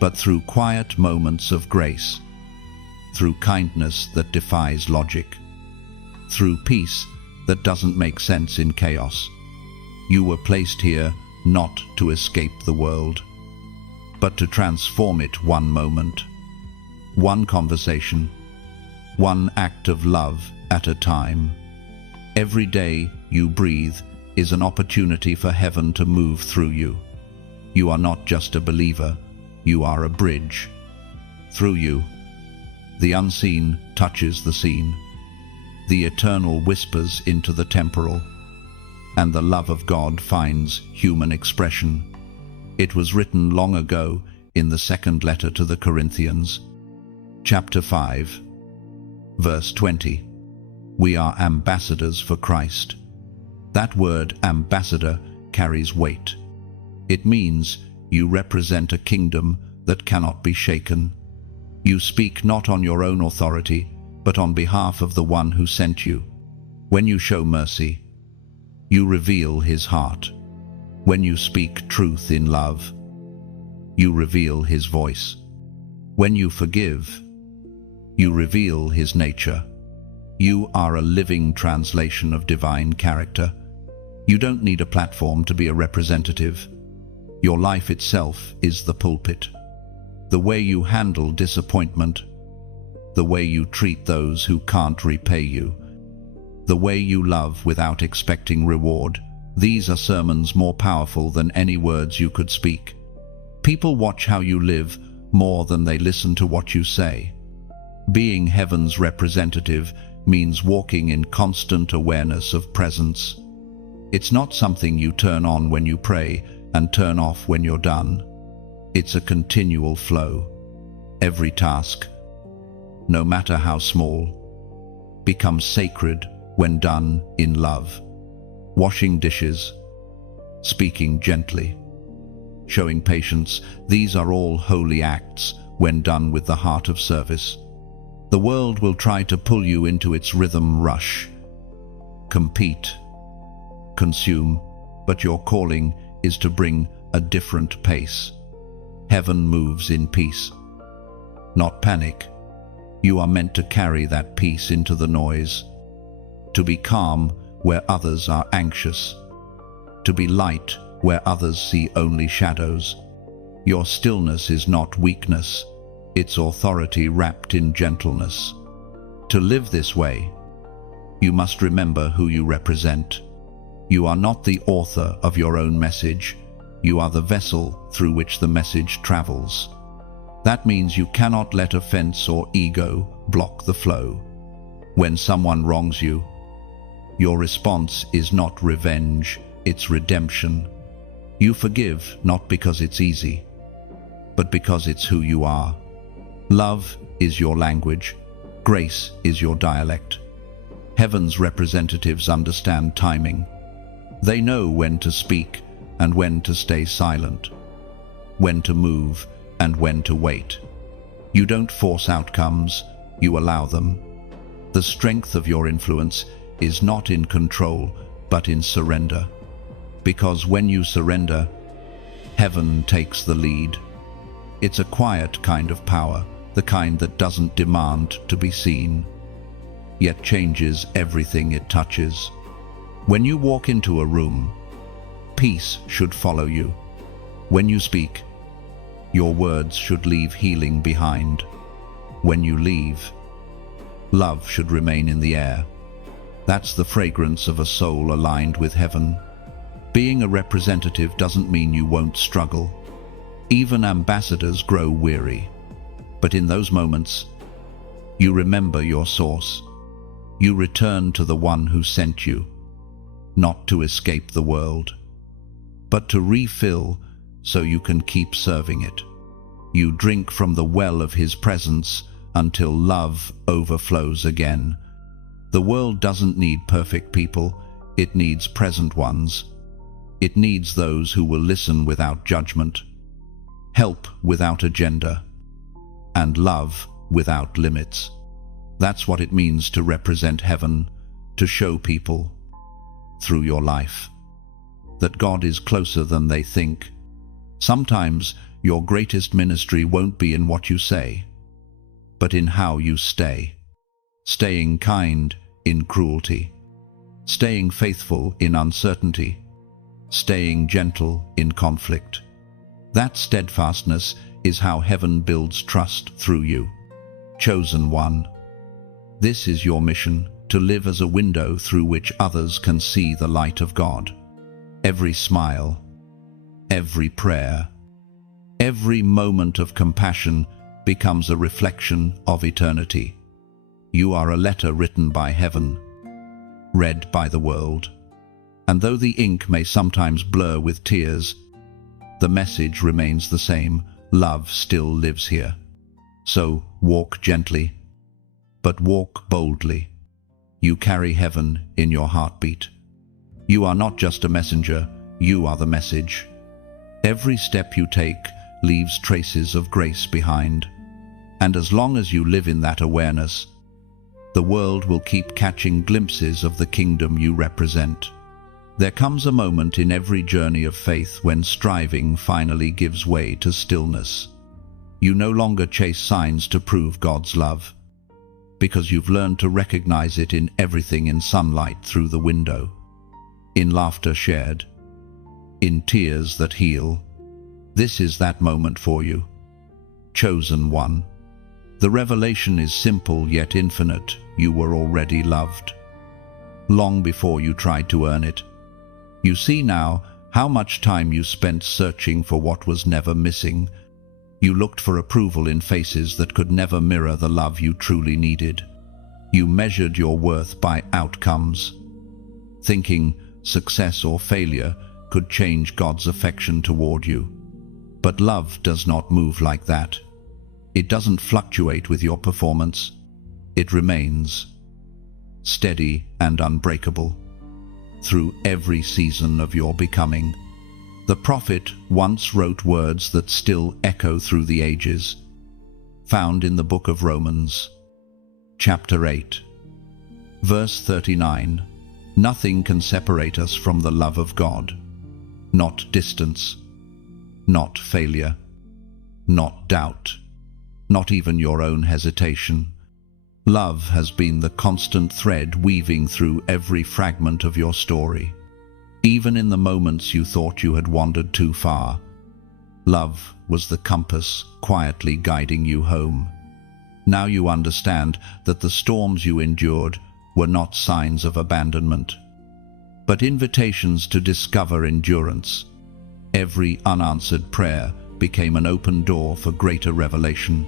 but through quiet moments of grace, through kindness that defies logic, through peace that doesn't make sense in chaos. You were placed here not to escape the world, but to transform it one moment, one conversation, one act of love at a time. Every day you breathe is an opportunity for heaven to move through you. You are not just a believer, you are a bridge. Through you, the unseen touches the seen. The eternal whispers into the temporal, and the love of God finds human expression. It was written long ago in the second letter to the Corinthians, chapter 5, verse 20. We are ambassadors for Christ. That word ambassador carries weight. It means you represent a kingdom that cannot be shaken. You speak not on your own authority, but on behalf of the one who sent you. When you show mercy, you reveal his heart. When you speak truth in love, you reveal his voice. When you forgive, you reveal his nature. You are a living translation of divine character. You don't need a platform to be a representative. Your life itself is the pulpit. The way you handle disappointment, the way you treat those who can't repay you, the way you love without expecting reward, these are sermons more powerful than any words you could speak. People watch how you live more than they listen to what you say. Being heaven's representative means walking in constant awareness of presence. It's not something you turn on when you pray and turn off when you're done. It's a continual flow. Every task, no matter how small, becomes sacred when done in love. Washing dishes, speaking gently, showing patience, these are all holy acts when done with the heart of service. The world will try to pull you into its rhythm rush. Compete, consume, but your calling is to bring a different pace. Heaven moves in peace, not panic. You are meant to carry that peace into the noise, to be calm where others are anxious, to be light where others see only shadows. Your stillness is not weakness, it's authority wrapped in gentleness. To live this way, you must remember who you represent. You are not the author of your own message. You are the vessel through which the message travels. That means you cannot let offense or ego block the flow. When someone wrongs you, your response is not revenge, it's redemption. You forgive not because it's easy, but because it's who you are. Love is your language. Grace is your dialect. Heaven's representatives understand timing. They know when to speak and when to stay silent, when to move and when to wait. You don't force outcomes, you allow them. The strength of your influence is not in control, but in surrender. Because when you surrender, heaven takes the lead. It's a quiet kind of power, the kind that doesn't demand to be seen, yet changes everything it touches. When you walk into a room, peace should follow you. When you speak, your words should leave healing behind. When you leave, love should remain in the air. That's the fragrance of a soul aligned with heaven. Being a representative doesn't mean you won't struggle. Even ambassadors grow weary. But in those moments, you remember your source. You return to the one who sent you, not to escape the world, but to refill so you can keep serving it. You drink from the well of his presence until love overflows again. The world doesn't need perfect people, it needs present ones. It needs those who will listen without judgment, help without agenda, and love without limits. That's what it means to represent heaven, to show people, through your life, that God is closer than they think. Sometimes your greatest ministry won't be in what you say, but in how you stay. Staying kind in cruelty, staying faithful in uncertainty, staying gentle in conflict. That steadfastness is how heaven builds trust through you. Chosen one, this is your mission, to live as a window through which others can see the light of God. Every smile, every prayer, every moment of compassion becomes a reflection of eternity. You are a letter written by heaven, read by the world. And though the ink may sometimes blur with tears, the message remains the same. Love still lives here. So walk gently, but walk boldly. You carry heaven in your heartbeat. You are not just a messenger, you are the message. Every step you take leaves traces of grace behind. And as long as you live in that awareness, the world will keep catching glimpses of the kingdom you represent. There comes a moment in every journey of faith when striving finally gives way to stillness. You no longer chase signs to prove God's love, because you've learned to recognize it in everything: in sunlight through the window, in laughter shared, in tears that heal. This is that moment for you, chosen one. The revelation is simple yet infinite. You were already loved, long before you tried to earn it. You see now how much time you spent searching for what was never missing. You looked for approval in faces that could never mirror the love you truly needed. You measured your worth by outcomes, thinking success or failure could change God's affection toward you. But love does not move like that. It doesn't fluctuate with your performance. It remains steady and unbreakable through every season of your becoming. The prophet once wrote words that still echo through the ages, found in the book of Romans, chapter 8, verse 39. Nothing can separate us from the love of God. Not distance, not failure, not doubt, not even your own hesitation. Love has been the constant thread weaving through every fragment of your story. Even in the moments you thought you had wandered too far, love was the compass quietly guiding you home. Now you understand that the storms you endured were not signs of abandonment, but invitations to discover endurance. Every unanswered prayer became an open door for greater revelation.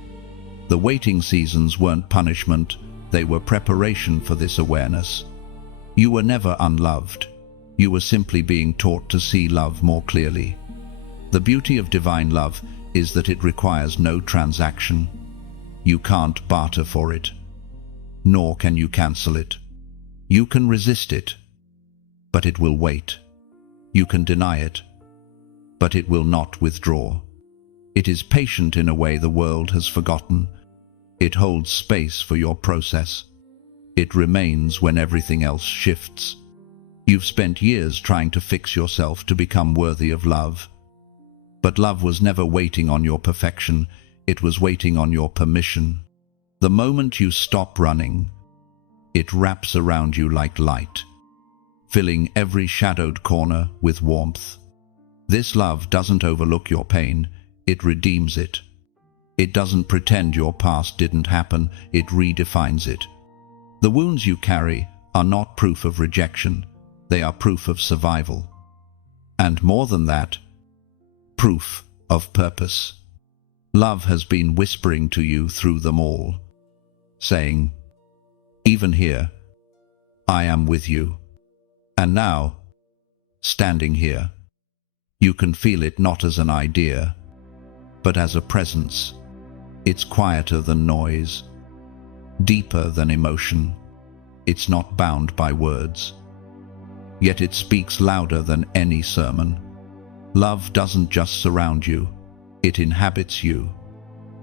The waiting seasons weren't punishment, they were preparation for this awareness. You were never unloved. You were simply being taught to see love more clearly. The beauty of divine love is that it requires no transaction. You can't barter for it, nor can you cancel it. You can resist it, but it will wait. You can deny it, but it will not withdraw. It is patient in a way the world has forgotten. It holds space for your process. It remains when everything else shifts. You've spent years trying to fix yourself to become worthy of love. But love was never waiting on your perfection, it was waiting on your permission. The moment you stop running, it wraps around you like light, filling every shadowed corner with warmth. This love doesn't overlook your pain, it redeems it. It doesn't pretend your past didn't happen, it redefines it. The wounds you carry are not proof of rejection, they are proof of survival. And more than that, proof of purpose. Love has been whispering to you through them all, saying, "Even here, I am with you." And now, standing here, you can feel it not as an idea, but as a presence. It's quieter than noise, deeper than emotion. It's not bound by words, yet it speaks louder than any sermon. Love doesn't just surround you, it inhabits you.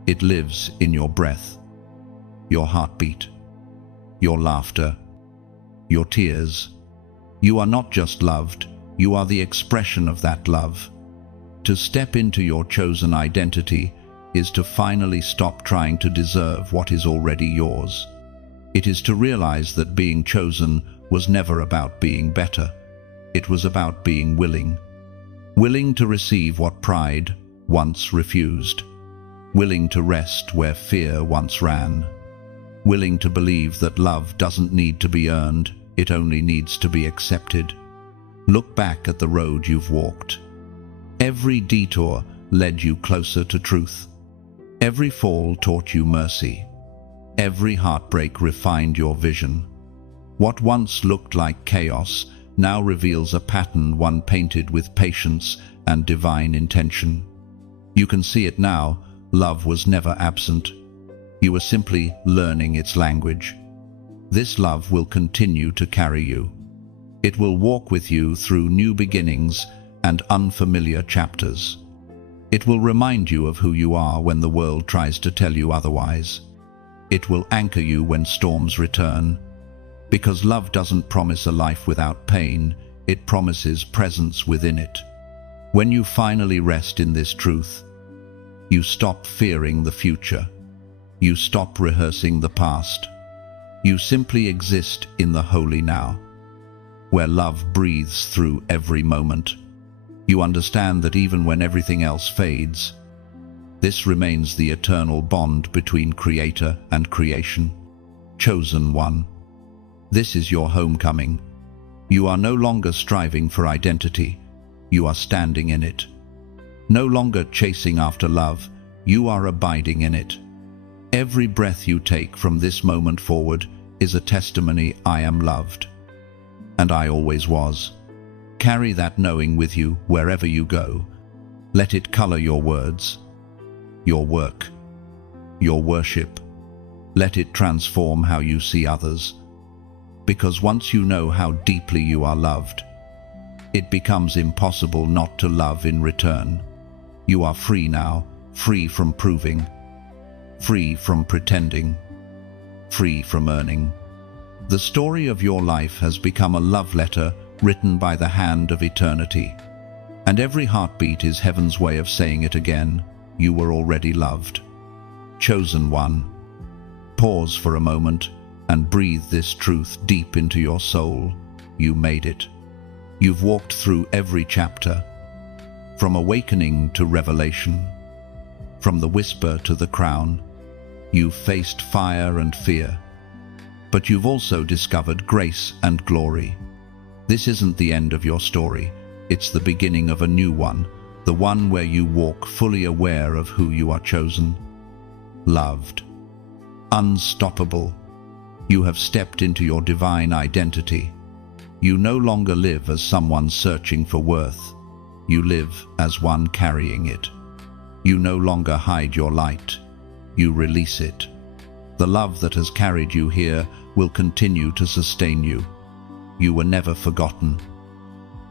It lives in your breath, your heartbeat, your laughter, your tears. You are not just loved, you are the expression of that love. To step into your chosen identity is to finally stop trying to deserve what is already yours. It is to realize that being chosen was never about being better. It was about being willing. Willing to receive what pride once refused. Willing to rest where fear once ran. Willing to believe that love doesn't need to be earned, it only needs to be accepted. Look back at the road you've walked. Every detour led you closer to truth. Every fall taught you mercy. Every heartbreak refined your vision. What once looked like chaos now reveals a pattern one painted with patience and divine intention. You can see it now. Love was never absent. You were simply learning its language. This love will continue to carry you. It will walk with you through new beginnings and unfamiliar chapters. It will remind you of who you are when the world tries to tell you otherwise. It will anchor you when storms return. Because love doesn't promise a life without pain, it promises presence within it. When you finally rest in this truth, you stop fearing the future. You stop rehearsing the past. You simply exist in the holy now, where love breathes through every moment. You understand that even when everything else fades, this remains the eternal bond between Creator and creation. Chosen one. This is your homecoming. You are no longer striving for identity. You are standing in it. No longer chasing after love, you are abiding in it. Every breath you take from this moment forward is a testimony: I am loved. And I always was. Carry that knowing with you wherever you go. Let it color your words, your work, your worship. Let it transform how you see others. Because once you know how deeply you are loved, it becomes impossible not to love in return. You are free now, free from proving, free from pretending, free from earning. The story of your life has become a love letter written by the hand of eternity. And every heartbeat is heaven's way of saying it again: you were already loved. Chosen one. Pause for a moment and breathe this truth deep into your soul. You made it. You've walked through every chapter, from awakening to revelation, from the whisper to the crown. You've faced fire and fear, but you've also discovered grace and glory. This isn't the end of your story. It's the beginning of a new one, the one where you walk fully aware of who you are: chosen, loved, unstoppable. You have stepped into your divine identity. You no longer live as someone searching for worth. You live as one carrying it. You no longer hide your light. You release it. The love that has carried you here will continue to sustain you. You were never forgotten,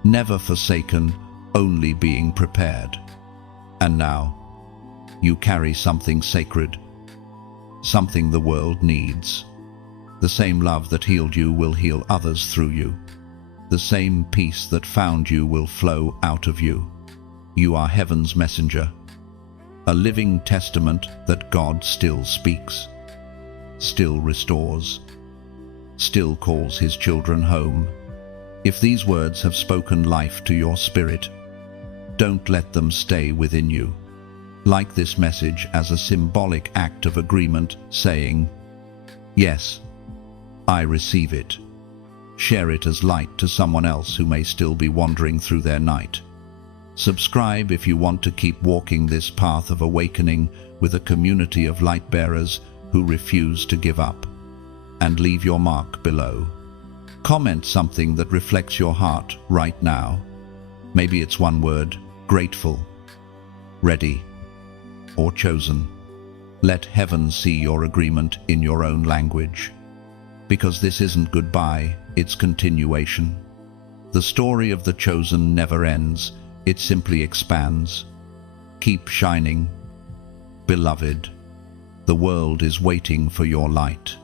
never forsaken, only being prepared. And now, you carry something sacred, something the world needs. The same love that healed you will heal others through you. The same peace that found you will flow out of you. You are heaven's messenger, a living testament that God still speaks, still restores, still calls his children home. If these words have spoken life to your spirit, don't let them stay within you. Like this message as a symbolic act of agreement, saying, "Yes, I receive it." Share it as light to someone else who may still be wandering through their night. Subscribe if you want to keep walking this path of awakening with a community of light bearers who refuse to give up. And leave your mark below. Comment something that reflects your heart right now. Maybe it's one word: grateful, ready, or chosen. Let heaven see your agreement in your own language. Because this isn't goodbye, it's continuation. The story of the chosen never ends, it simply expands. Keep shining, beloved. The world is waiting for your light.